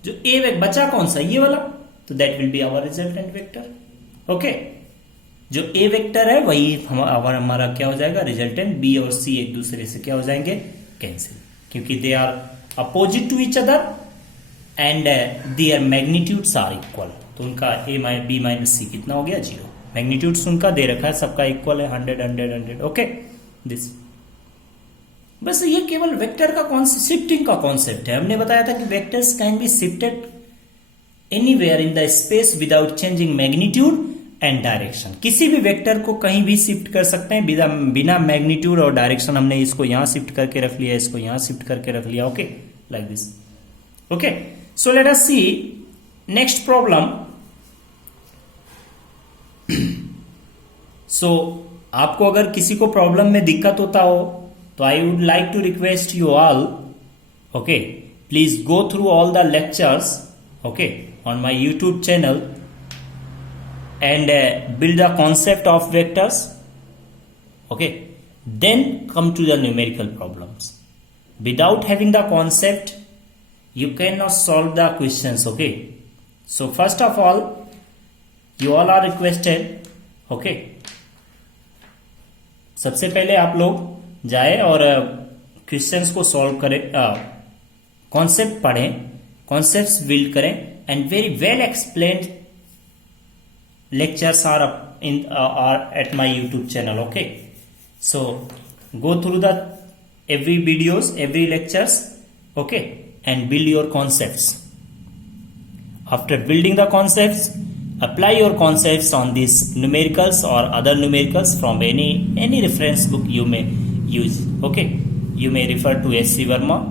जो ए बचा कौन सा? ये वाला, तो that will be our resultant vector. Okay, जो ए वेक्टर है वही हमारा क्या हो जाएगा? रिजल्टेंट। बी और सी एक दूसरे से क्या हो जाएंगे? कैंसिल, क्योंकि they are opposite to each other and their magnitudes are equal. तो उनका ए बी माइनस सी कितना हो गया? 0। मैग्नीट्यूड्स उनका दे रखा है, सबका इक्वल है, 100 100 100। ओके, दिस बस ये केवल वेक्टर का शिफ्टिंग का कॉन्सेप्ट है। हमने बताया था कि vectors can be shifted anywhere in the space without changing magnitude and direction. किसी भी वेक्टर को कहीं भी शिफ्ट कर सकते हैं बिना मैग्नीट्यूड और डायरेक्शन। हमने इसको यहां शिफ्ट करके रख लिया, इसको यहां शिफ्ट करके रख लिया। Okay, like this. Okay, so let us see next problem. So आपको अगर किसी को प्रॉब्लम में दिक्कत होता हो तो I would like to request you all, okay, please go through all the lectures, okay, on my YouTube channel and build the concept of vectors, okay, then come to the numerical problems. Without having the concept you cannot solve the questions, okay. So first of all you all are requested, okay, सबसे पहले आप लोग जाए और questions को solve करें, concept पढ़ें, concepts build करें, and very well explained lectures are are at my YouTube channel, okay. So go through the every videos, every lectures, okay, and build your concepts. After building the concepts, apply your concepts on these numericals or other numericals from any reference book you may use, okay. You may refer to S.C. Verma,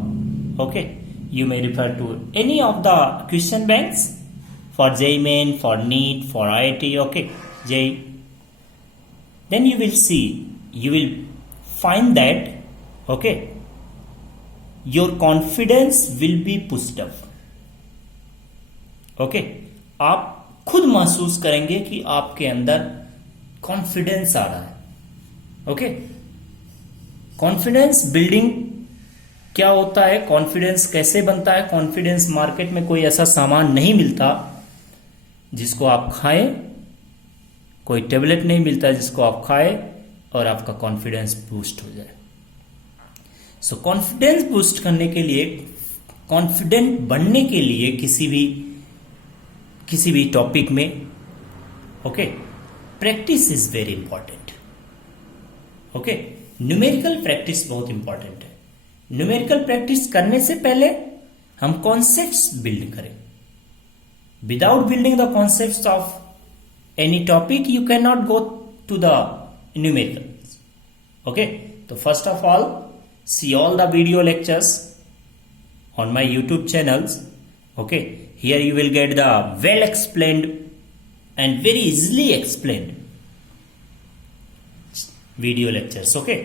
okay, you may refer to any of the question banks for JEE Main, for NEET, for IIT, okay, JEE. Then you will see, you will find that, okay, your confidence will be pushed up, okay. आप खुद महसूस करेंगे कि आपके अंदर confidence आ रहा है, okay. Confidence building क्या होता है, कॉन्फिडेंस कैसे बनता है? कॉन्फिडेंस मार्केट में कोई ऐसा सामान नहीं मिलता जिसको आप खाएं, कोई टेबलेट नहीं मिलता जिसको आप खाएं और आपका कॉन्फिडेंस बूस्ट हो जाए। सो कॉन्फिडेंस बूस्ट करने के लिए, कॉन्फिडेंट बनने के लिए किसी भी टॉपिक में, okay, practice is very important, okay. Numerical practice बहुत इंपॉर्टेंट है। न्यूमेरिकल प्रैक्टिस करने से पहले हम कॉन्सेप्ट्स बिल्ड करें। Without building the concepts of any topic, you cannot go to the numericals. Okay, so first of all, see all the video lectures on my YouTube channels. Okay, here you will get the well explained and very easily explained video lectures. Okay,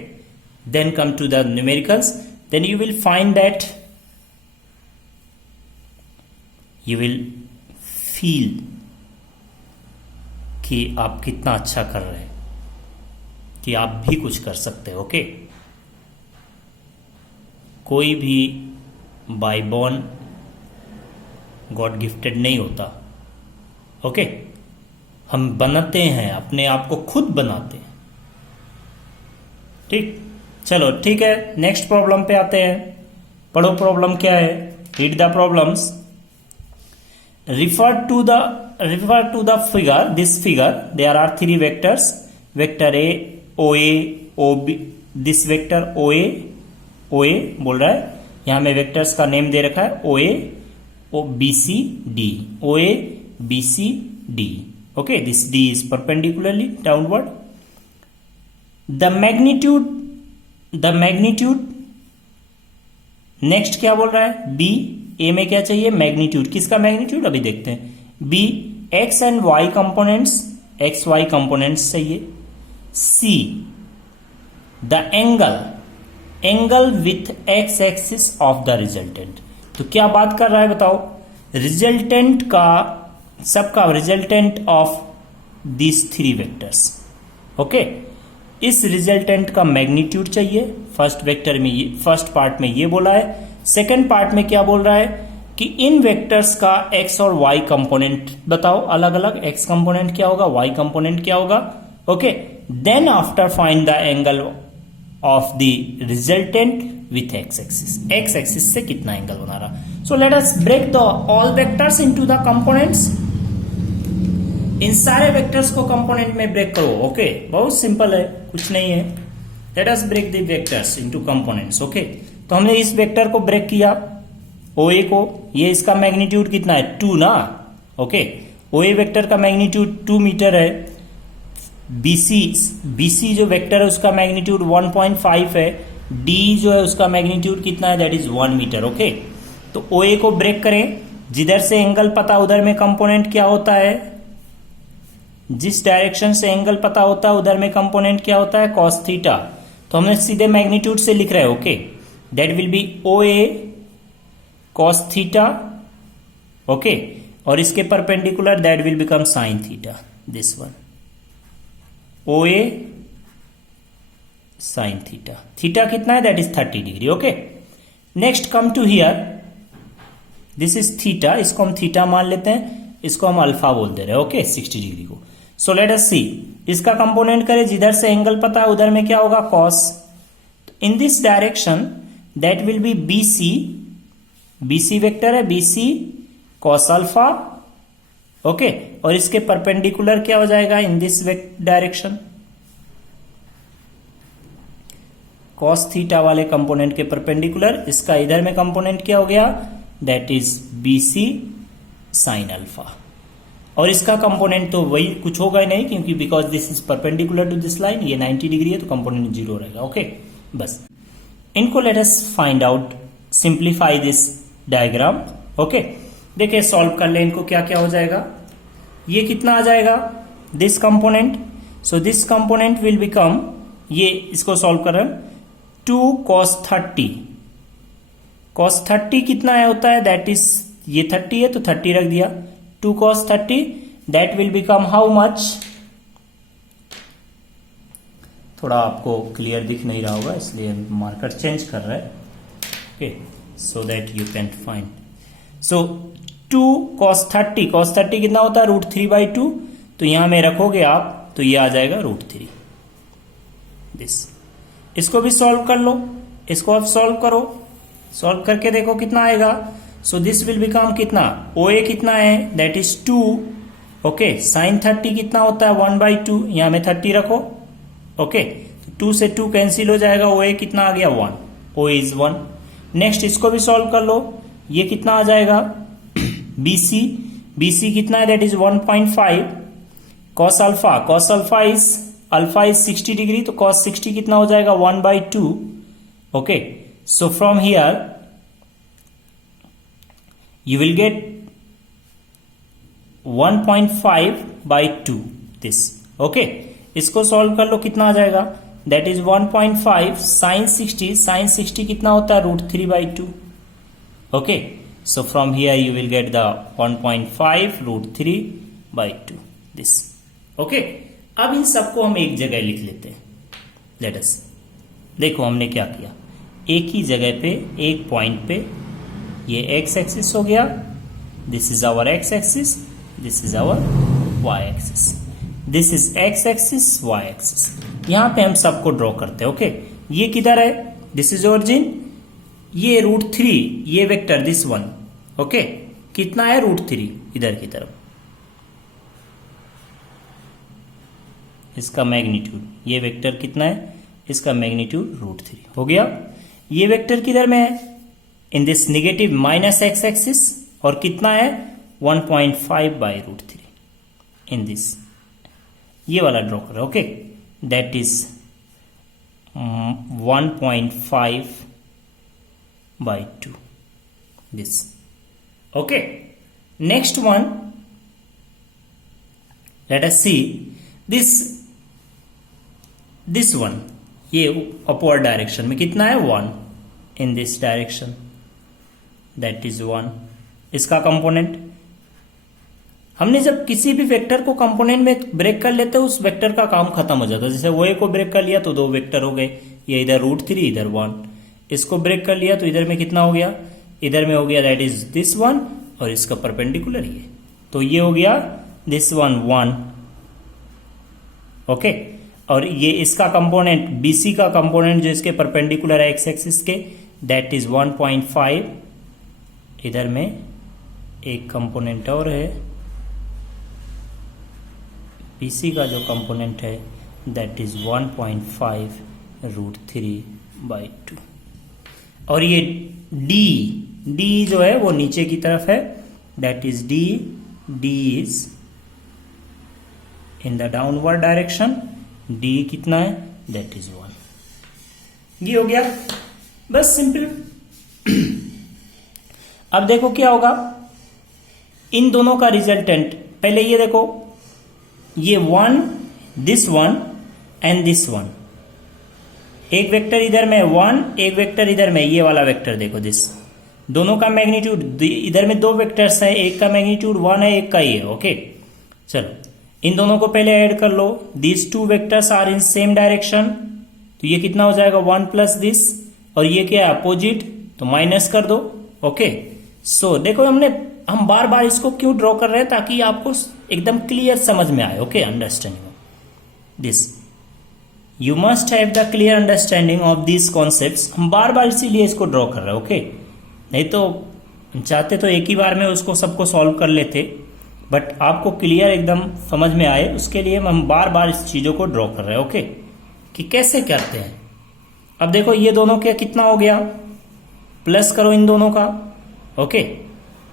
then come to the numericals. Then you will find that you will feel कि आप कितना अच्छा कर रहे हैं, कि आप भी कुछ कर सकते हो, ओके. कोई भी बाय बॉर्न गॉड गिफ्टेड नहीं होता, ओके. हम बनाते हैं, अपने आप को खुद बनाते हैं, ठीक. चलो ठीक है, नेक्स्ट प्रॉब्लम पे आते हैं। पढ़ो प्रॉब्लम क्या है, read the problems. Refer to the figure, this figure, there are three vectors, vector A, OA, OB, this vector OA बोल रहा है, यहां में वेक्टर्स का नेम दे रखा है OA, BC, D, OA, BC, D, okay, this D is perpendicularly downward. The magnitude, next क्या बोल रहा है, B, ए में क्या चाहिए, मैग्नीट्यूड। किसका मैग्नीट्यूड अभी देखते हैं। B, X and Y components, X Y components चाहिए। C, the angle with X axis of the resultant. तो क्या बात कर रहा है बताओ, रिजल्टेंट का, सबका resultant of these three vectors, okay. इस रिजल्टेंट का मैग्नीट्यूड चाहिए। फर्स्ट वेक्टर में ये, फर्स्ट पार्ट में ये बोला है। सेकेंड पार्ट में क्या बोल रहा है कि इन वेक्टर्स का एक्स और वाई कंपोनेंट बताओ, अलग अलग। एक्स कंपोनेंट क्या होगा, वाई कंपोनेंट क्या होगा, okay. Then after find the angle of the resultant with X axis. X axis से कितना एंगल बना रहा। So let us break the all vectors into the components. इन सारे वेक्टर्स को कंपोनेंट में ब्रेक करो, ओके। बहुत सिंपल है, कुछ नहीं है। Let us break the vectors into components, okay. तो हमने इस वेक्टर को ब्रेक किया, ओए को। ये इसका मैग्नीट्यूड कितना है, 2 ना, ओके। ओए वेक्टर का मैग्नीट्यूड 2 मीटर है। BC जो वेक्टर है उसका मैग्नीट्यूड 1.5 है, D जो है उसका मैग्नीट्यूड कितना है, दैट इज 1 मीटर। ओके, तो OA को ब्रेक करें, जिधर से एंगल पता उधर में कंपोनेंट क्या होता है, जिस डायरेक्शन से एंगल पता होता है उधर में कंपोनेंट क्या होता है, कॉस थीटा। तो हमने सीधे मैग्नीट्यूड से लिख रहे हैं। Okay, that will be OA cos theta. Okay, और इसके perpendicular that will become sine theta, this one OA sine theta. Theta कितना है, that is 30 degree. Okay, next come to here, this is theta, इसको हम theta मान लेते हैं, इसको हम अल्फा बोल दे रहे हैं। ओके, 60 डिग्री को। सो लेट अस सी, इसका कंपोनेंट करें, जिधर से एंगल पता है उधर में क्या होगा, cos. In this direction that will B BC vector है, BC कॉस अल्फा। ओके, और इसके परपेंडिकुलर क्या हो जाएगा, इन दिस डायरेक्शन कॉस थीटा वाले कंपोनेंट के परपेंडिकुलर, इसका इधर में कंपोनेंट क्या हो गया, that is BC sine alpha. और इसका कंपोनेंट तो वही कुछ होगा ही नहीं, क्योंकि because this is perpendicular to this line, ये 90 डिग्री है, तो कंपोनेंट 0 रहेगा। ओके, बस इनको let us find out, simplify this diagram. Okay, देखिए सॉल्व कर ले इनको, क्या क्या हो जाएगा, ये कितना आ जाएगा, this component. So this component will become, ये इसको सॉल्व कर रहे हैं, 2 cos 30। cos 30 कितना है होता है, दैट इज, ये 30 है तो 30 रख दिया, 2 cos 30 that will become how much, थोड़ा आपको क्लियर दिख नहीं रहा होगा इसलिए हम मार्कर चेंज कर रहे हैं। Okay, so that you can find. So 2 cos 30, cos 30 कितना होता है, √3/2, तो यहां में रखोगे आप तो ये आ जाएगा √3 दिस। इसको भी सॉल्व कर लो, इसको आप सॉल्व करो, सॉल्व करके देखो कितना आएगा। सो दिस विल बिकम कितना, OA कितना है, दैट इज 2। ओके, साइन 30 कितना होता है, 1/2, यहां में 30 रखो। ओके, 2 से 2 कैंसिल हो जाएगा, OA कितना आ गया, 1, OA इज 1। नेक्स्ट इसको भी सॉल्व कर लो, ये कितना आ जाएगा, BC कितना है, that is 1.5, cos alpha is 60 degree, तो cos 60 कितना हो जाएगा, 1/2। Okay, so from here you will get 1.5/2 this. Okay, इसको सॉल्व कर लो, कितना आ जाएगा, दैट इज 1.5 साइन 60 कितना होता है, √3/2। Okay, so from here you will get the 1.5 √3/2 this. Okay, अब इन सबको हम एक जगह लिख लेते हैं। लेट अस देखो हमने क्या किया, एक ही जगह पे एक पॉइंट पे, ये एक्स एक्सिस हो गया, this is our x axis, this is our y axis, this is x axis y axis. यहां पे हम सबको ड्रॉ करते हैं। ओके, ये किधर है, दिस इज ओरिजिन, ये √3, ये वेक्टर दिस वन। ओके, कितना है, √3 इधर की तरफ, इसका मैग्नीट्यूड, ये वेक्टर कितना है, इसका मैग्नीट्यूड √3 हो गया। ये वेक्टर किधर में है, in this negative minus x axis, और कितना है, 1.5/√3 इन दिस, ये वाला ड्रॉ करो। Okay, that is 1.5/2 this. Okay, next one, late us see this one, ये अपवर्ड डायरेक्शन में कितना है, 1 इन दिस डायरेक्शन, दैट इज 1। इसका कंपोनेंट, हमने जब किसी भी वेक्टर को कंपोनेंट में ब्रेक कर लेते हैं उस वेक्टर का काम खत्म हो जाता है। जैसे OA को ब्रेक कर लिया तो 2 वेक्टर हो गए, ये इधर √3 इधर 1, इसको ब्रेक कर लिया तो इधर में कितना हो गया, इधर में हो गया, दैट इज दिस 1, और इसका परपेंडिकुलर ये, तो ये हो गया दिस 1। ओके, और ये इसका कंपोनेंट, BC का कंपोनेंट जो इसके परपेंडिकुलर है एक्स एक्सिस के, दैट इज 1.5, इधर में एक कंपोनेंट और है, BC का जो कंपोनेंट है दैट इज 1.5 √3/2, और ये D जो है वो नीचे की तरफ है, that is D is in the downward direction, D कितना है, दैट इज 1। ये हो गया, बस सिंपल। अब देखो क्या होगा, इन दोनों का रिजल्टेंट, पहले ये देखो, ये 1, दिस 1 एंड दिस 1, एक वेक्टर इधर में 1, एक वेक्टर इधर में, ये वाला वेक्टर देखो दिस, दोनों का मैग्नीट्यूड, इधर में दो वेक्टर्स है, एक का मैग्नीट्यूड 1 है, एक का ही है। ओके, चलो इन दोनों को पहले ऐड कर लो। These two vectors are in same direction, तो ये कितना हो जाएगा 1 प्लस दिस, और ये क्या है अपोजिट, तो माइनस कर दो। ओके, सो देखो हम बार बार इसको क्यों ड्रॉ कर रहे हैं, ताकि आपको एकदम क्लियर समझ में आए। Okay, understanding this, you must have the clear understanding of this concepts. हम बार बार इसीलिए इसको ड्रॉ कर रहे हैं। ओके, नहीं तो हम चाहते तो एक ही बार में उसको सबको सॉल्व कर लेते, बट आपको क्लियर एकदम समझ में आए उसके लिए हम बार बार इस चीजों को ड्रॉ कर रहे हैं। ओके, कि कैसे करते हैं। अब देखो ये दोनों क्या कितना हो गया, प्लस करो इन दोनों का। ओके,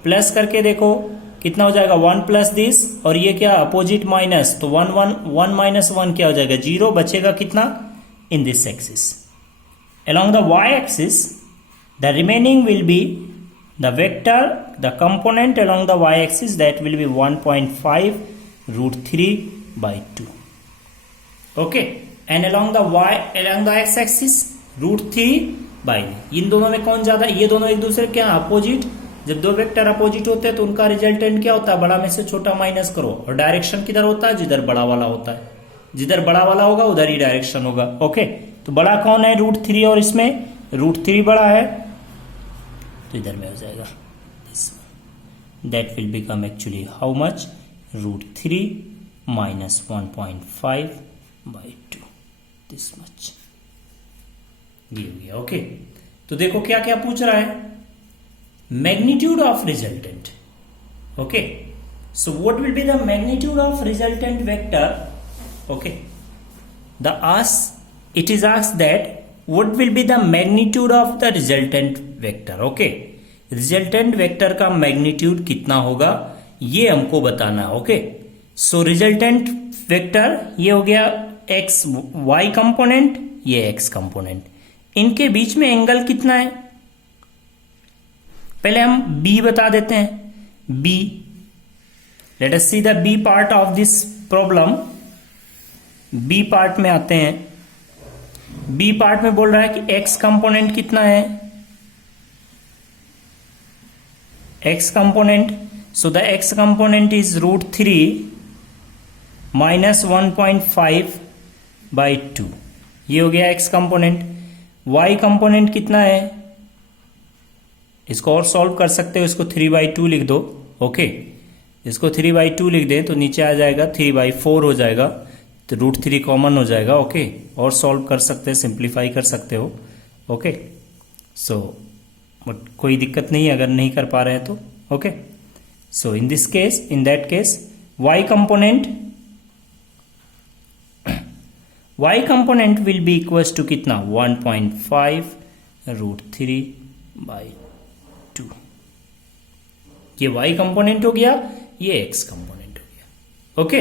प्लस करके देखो कितना हो जाएगा 1 प्लस दिस, और ये क्या अपोजिट माइनस, तो 1 माइनस 1 क्या हो जाएगा 0, बचेगा कितना in this axis. Along the y axis the remaining will be the vector, the component along the y axis, that will be 1.5 root 3 by 2. Okay, and along the x axis root 3 by, इन दोनों में कौन ज्यादा, ये दोनों एक दूसरे के opposite. जब दो वेक्टर अपोजिट होते हैं तो उनका रिजल्टेंट क्या होता है, बड़ा में से छोटा माइनस करो, और डायरेक्शन किधर होता है, जिधर बड़ा वाला होता है, जिधर बड़ा वाला होगा उधर ही डायरेक्शन होगा। ओके, तो बड़ा कौन है √3, और इसमें √3 बड़ा है, तो इधर में हो जाएगा this, that will become actually how much, √3 minus 1.5 by 2, this much. ये हो गया। ओके, तो देखो क्या क्या पूछ रहा है, magnitude of resultant. Okay, so what will be the magnitude of resultant vector. Okay, it is asked that what will be the magnitude of the resultant vector. Okay, resultant vector का magnitude कितना होगा ये हमको बताना है। Okay, so resultant vector ये हो गया एक्स वाई कंपोनेंट, ये एक्स कंपोनेंट, इनके बीच में एंगल कितना है, पहले हम बी बता देते हैं। B, let us see the B part of this problem. B part में आते हैं। बी पार्ट में बोल रहा है कि एक्स कंपोनेंट कितना है, x component, so the x component is √3 minus 1.5 by 2, ये हो गया एक्स कंपोनेंट। वाई कंपोनेंट कितना है, इसको और सॉल्व कर सकते हो, इसको 3/2 लिख दो। ओके, इसको 3/2 लिख दें तो नीचे आ जाएगा 3/4 हो जाएगा, तो √3 कॉमन हो जाएगा। ओके, और सॉल्व कर सकते हैं, सिंप्लीफाई कर सकते हो। ओके, सो कोई दिक्कत नहीं है अगर नहीं कर पा रहे हैं तो। Okay, so in this case, in that case y component will be equals to कितना 1.5 √3 बाई 2। ये y कंपोनेंट हो गया, ये x कंपोनेंट हो गया। ओके,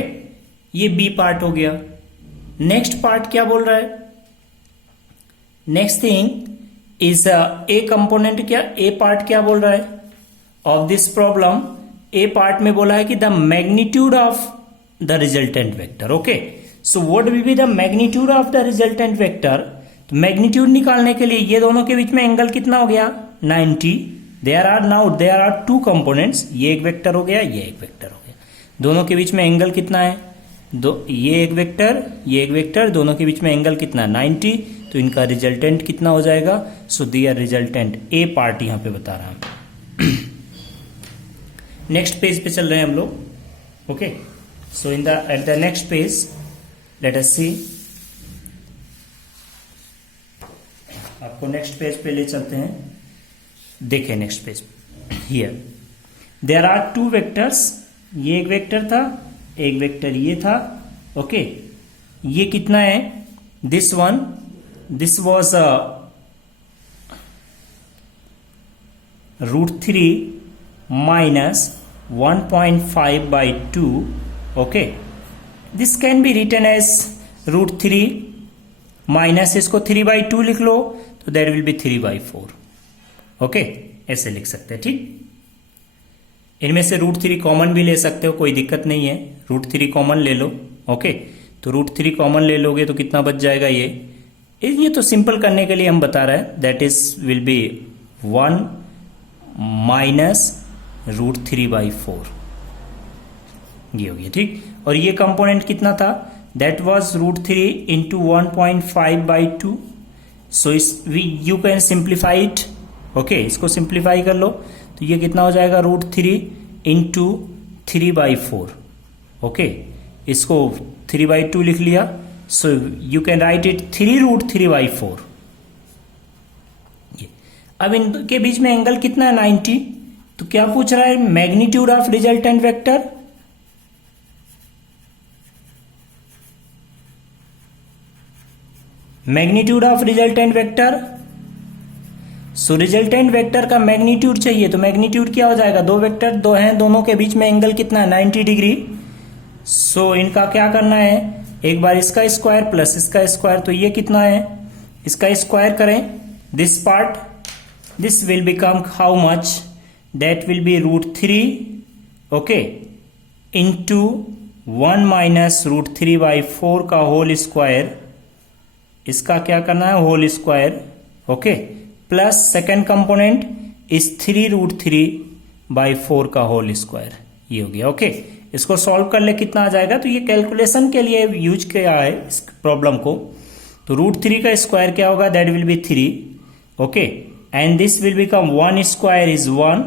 ये b पार्ट हो गया। नेक्स्ट पार्ट क्या बोल रहा है, next thing is a component, क्या ए पार्ट क्या बोल रहा है of this problem. A part में बोला है कि the magnitude of the resultant vector. Okay, so what will be the magnitude of the resultant vector. तो मैग्नीट्यूड निकालने के लिए ये दोनों के बीच में एंगल कितना हो गया 90। देयर आर टू कंपोनेंट्स, ये एक वेक्टर हो गया, ये एक वेक्टर हो गया, दोनों के बीच में एंगल कितना है, ये एक वेक्टर, ये एक वेक्टर, दोनों के बीच में एंगल कितना 90, तो इनका रिजल्टेंट कितना हो जाएगा। सो दियर रिजल्टेंट ए पार्ट यहां पे बता रहा है। नेक्स्ट पेज पे चल रहे हैं हम लोग। Okay, so at the next page let us see, आपको नेक्स्ट पेज पे ले चलते हैं। देखें next page, here there are two vectors, ये एक वेक्टर था, एक वेक्टर ये था। ओके, ये कितना है, this one, this was √3 minus 1.5 by 2। Okay, this can be written as √3 minus इसको 3/2 लिख लो तो दैट विल बी 3/4। ओके, ऐसे लिख सकते हैं। ठीक, इनमें से √3 कॉमन भी ले सकते हो, कोई दिक्कत नहीं है, √3 कॉमन ले लो। ओके, तो √3 कॉमन ले लोगे तो कितना बच जाएगा, ये तो सिंपल करने के लिए हम बता रहे हैं, that is will be 1 minus √3/4 ये हो गया। ठीक, और ये कंपोनेंट कितना था, that was √3 into 1.5/2। So you can simplify it. Okay, इसको सिंप्लीफाई कर लो तो ये कितना हो जाएगा, √3 इंटू 3/4। ओके, इसको 3/2 लिख लिया, so you can write it 3√3/4। अब इनके बीच में एंगल कितना है, 90। तो क्या पूछ रहा है, magnitude of resultant vector. Magnitude of resultant vector, so resultant vector का मैग्नीट्यूड चाहिए, तो मैग्नीट्यूड क्या हो जाएगा, दो वेक्टर दो हैं, दोनों के बीच में एंगल कितना है, 90 डिग्री। सो इनका क्या करना है, एक बार इसका स्क्वायर प्लस इसका स्क्वायर, तो ये कितना है, इसका स्क्वायर करें, this part, this will become how much, that will be √3, okay, into 1 minus √3/4 का होल स्क्वायर, इसका क्या करना है, whole square. Okay, plus second component is 3√3/4 का होल स्क्वायर, ये हो गया। ओके, इसको सॉल्व कर ले कितना आ जाएगा, तो ये कैलकुलेशन के लिए यूज किया है इस प्रॉब्लम को। तो √3 का स्क्वायर क्या होगा, that will be 3। Okay, and this will become 1 square is 1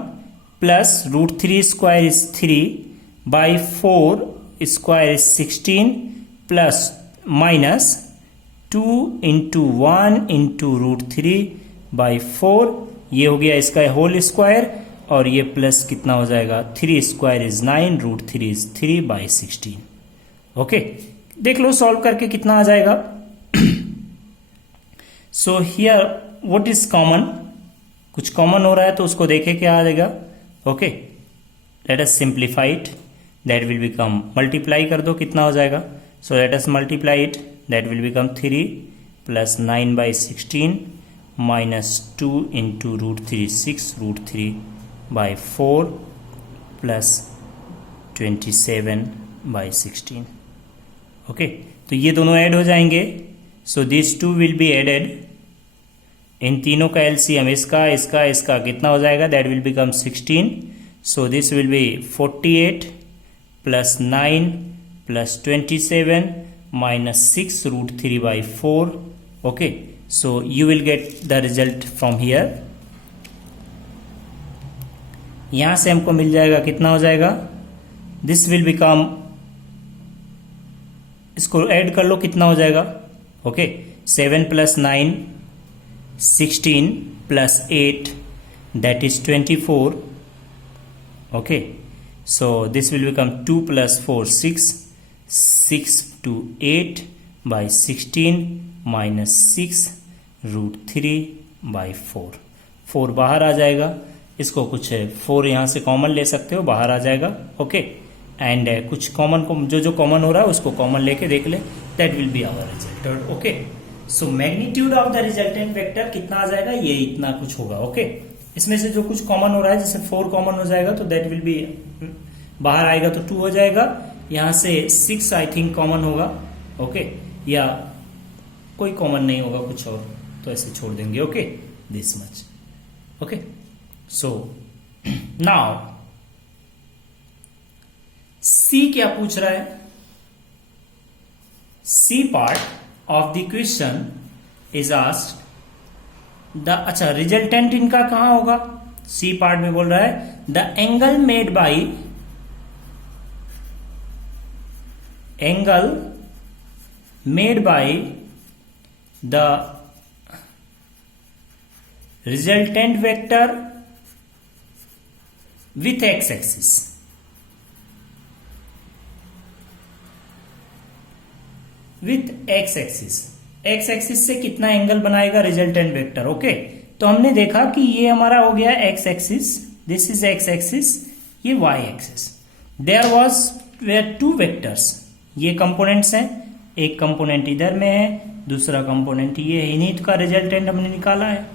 plus √3 square is 3/4 square is 16 plus minus 2 into 1 into √3/4, ये हो गया इसका होल स्क्वायर, और ये प्लस कितना हो जाएगा, 3 स्क्वायर इज 9, √3 इज 3/16। ओके, देख लो सॉल्व करके कितना आ जाएगा। So here what is common, कुछ कॉमन हो रहा है तो उसको देखे क्या आ जाएगा। Okay, let us simplify it, that will become, multiply कर दो कितना हो जाएगा, सो let us multiply it, that will become 3 plus 9/16 minus 2 into √3 6 √3/4 plus 27/16। Okay, तो ये दोनों ऐड हो जाएंगे, so this 2 will be added, इन तीनों का एलसीएम, इसका इसका इसका कितना हो जाएगा, that will become 16। So this will be 48 plus 9 plus 27 minus 6 √3/4. Okay, so you will get the result from here. यहां से हमको मिल जाएगा, कितना हो जाएगा, दिस विल बिकम, इसको ऐड कर लो कितना हो जाएगा। Okay, 7 plus 9 16 plus 8 that is 24। Okay, so this will become 2 plus 4 6 to 8/16 minus 6 √3/4, 4 बाहर आ जाएगा, इसको कुछ 4 यहाँ से कॉमन ले सकते हो, बाहर आ जाएगा। ओके, एंड कुछ कॉमन को जो कॉमन हो रहा है उसको कॉमन लेके देख ले, that will be our result. Okay, so magnitude of the resultant vector कितना आ जाएगा, ये इतना कुछ होगा। ओके, इसमें से जो कुछ कॉमन हो रहा है, जैसे 4 कॉमन हो जाएगा तो दैट विल बी, बाहर आएगा तो 2 हो जाएगा, यहां से 6 आई थिंक कॉमन होगा। ओके, या कोई कॉमन नहीं होगा कुछ और, तो ऐसे छोड़ देंगे। Okay, this much. Okay, so now C क्या पूछ रहा है, C part of the question is asked the, अच्छा रिजल्टेंट इनका कहां होगा, सी पार्ट में बोल रहा है the angle made by, angle made by the resultant vector with x-axis, with x-axis, x-axis से कितना एंगल बनाएगा रिजल्टेंट वेक्टर। ओके, तो हमने देखा कि ये हमारा हो गया x-axis, दिस इज x-axis, ये y-axis, there was were 2 vectors, ये कंपोनेंट्स हैं, एक कंपोनेंट इधर में है, दूसरा कंपोनेंट ये है, इन्हीं का रिजल्टेंट हमने निकाला है।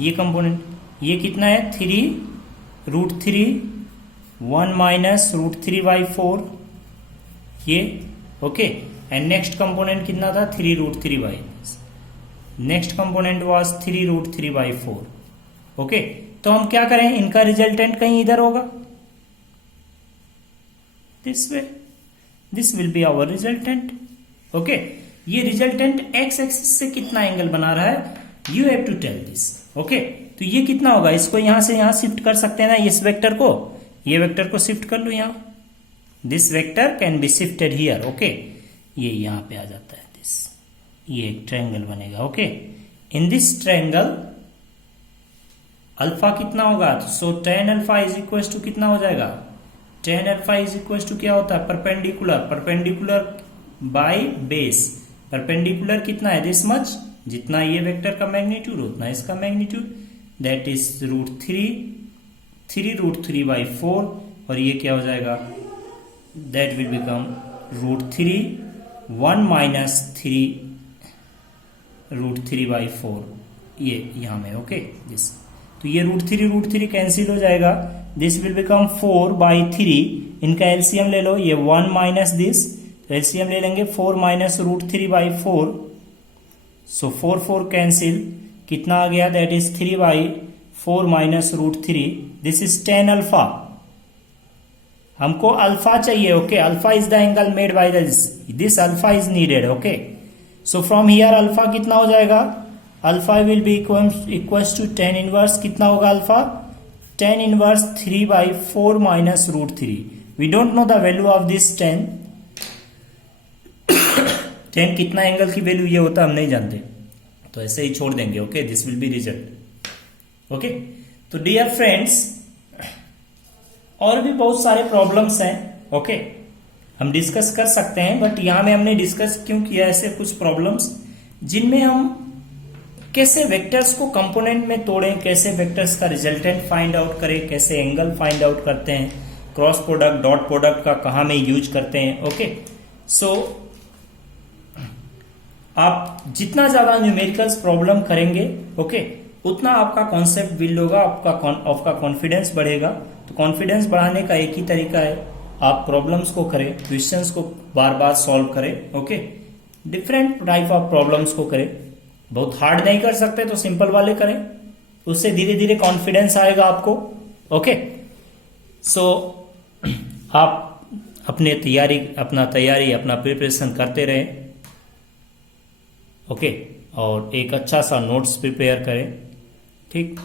ये कंपोनेंट ये कितना है 3√3 1 माइनस √3/4 ये ओके। एंड नेक्स्ट कंपोनेंट कितना था 3√3/, नेक्स्ट कंपोनेंट वाज 3√3/4 ओके। तो हम क्या करें, इनका रिजल्टेंट कहीं इधर होगा, this way, this will be our resultant okay. ये रिजल्टेंट एक्स एक्सिस से कितना एंगल बना रहा है, you have to tell this okay. तो ये कितना होगा, इसको यहां से यहां शिफ्ट कर सकते हैं ना, इस वेक्टर को, ये वेक्टर को शिफ्ट कर लो यहां, this vector can be shifted here okay. ये यहां पे आ जाता है दिस, ये एक ट्रायंगल बनेगा okay. In this triangle alpha कितना होगा, so tan alpha is equal to कितना हो जाएगा, tan alpha is equal to क्या होता है perpendicular, perpendicular by base, perpendicular कितना है दिस मच, जितना ये वेक्टर का मैग्नीट्यूड उतना इसका मैग्नीट्यूड, दैट इज √3/4 और ये क्या हो जाएगा, दैट विल बिकम √3 1 माइनस 3√3/4 ये यहां में ओके दिस। तो ये √3 कैंसिल हो जाएगा, दिस विल बिकम 4/3, इनका एलसीएम ले लो, ये 1 माइनस दिस, तो एलसीएम ले लेंगे 4 माइनस √3/4, सो 4 कैंसिल, कितना आ गया that is 3/4 minus √3, this is tan alpha, हमको अल्फा चाहिए okay. Alpha is the angle made by this alpha is needed okay. So from here alpha कितना हो जाएगा, alpha will be equals to tan inverse, कितना होगा alpha, tan inverse 3/4 minus √3, we don't know the value of this tan कितना angle की value ये होता हम नहीं जानते, तो ऐसे ही छोड़ देंगे okay, this will B result okay. तो डियर फ्रेंड्स और भी बहुत सारे प्रॉब्लम्स हैं ओके, हम डिस्कस कर सकते हैं, बट यहां में हमने डिस्कस क्यों किया ऐसे कुछ प्रॉब्लम्स जिनमें हम कैसे वेक्टर्स को कंपोनेंट में तोड़ें, कैसे वेक्टर्स का रिजल्टेंट फाइंड आउट करें, कैसे एंगल फाइंड आउट करते हैं, क्रॉस प्रोडक्ट डॉट प्रोडक्ट का कहां में यूज करते हैं ओके। सो आप जितना ज्यादा न्यूमेरिकल्स प्रॉब्लम करेंगे ओके, उतना आपका कॉन्सेप्ट बिल्ड होगा, आपका कॉन्फिडेंस बढ़ेगा। तो कॉन्फिडेंस बढ़ाने का एक ही तरीका है, आप प्रॉब्लम्स को करें, क्वेश्चंस को बार बार सॉल्व करें okay, different type of problems को करें, बहुत हार्ड नहीं कर सकते तो सिंपल वाले करें, उससे धीरे धीरे कॉन्फिडेंस आएगा आपको ओके। सो आप अपना तैयारी अपना प्रिपरेशन करते रहें ओके, और एक अच्छा सा नोट्स प्रिपेयर करें ठीक।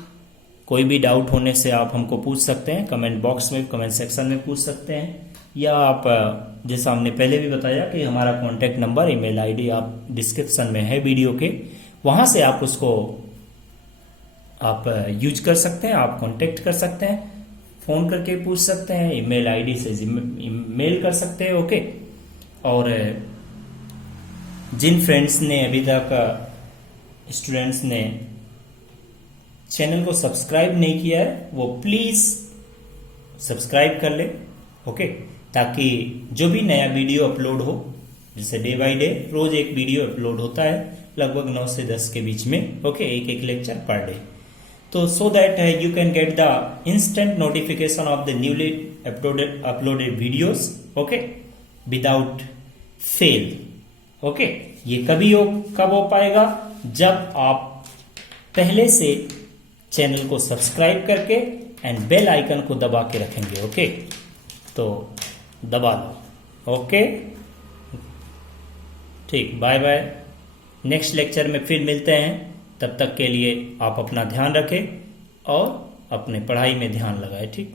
कोई भी डाउट होने से आप हमको पूछ सकते हैं, कमेंट बॉक्स में, कमेंट सेक्शन में पूछ सकते हैं, या आप जैसा हमने पहले भी बताया कि हमारा कॉन्टैक्ट नंबर, ईमेल आईडी आप डिस्क्रिप्शन में है वीडियो के, वहां से आप उसको आप यूज कर सकते हैं, आप कांटेक्ट कर सकते हैं, फोन करके पूछ सकते हैं, ईमेल आईडी से मेल कर सकते हैं ओके। और जिन फ्रेंड्स ने अभी तक, स्टूडेंट्स ने चैनल को सब्सक्राइब नहीं किया है वो प्लीज सब्सक्राइब कर ले ओके, ताकि जो भी नया वीडियो अपलोड हो, जैसे डे बाय डे रोज एक वीडियो अपलोड होता है लगभग 9 से 10 के बीच में ओके, एक लेक्चर पर डे, तो so that you can get the instant notification of the newly uploaded videos okay, without fail okay. ये कब हो पाएगा, जब आप पहले से चैनल को सब्सक्राइब करके एंड बेल आइकन को दबा के रखेंगे ओके, तो दबा लो ओके ठीक। बाय बाय, नेक्स्ट लेक्चर में फिर मिलते हैं, तब तक के लिए आप अपना ध्यान रखें और अपने पढ़ाई में ध्यान लगाएं ठीक।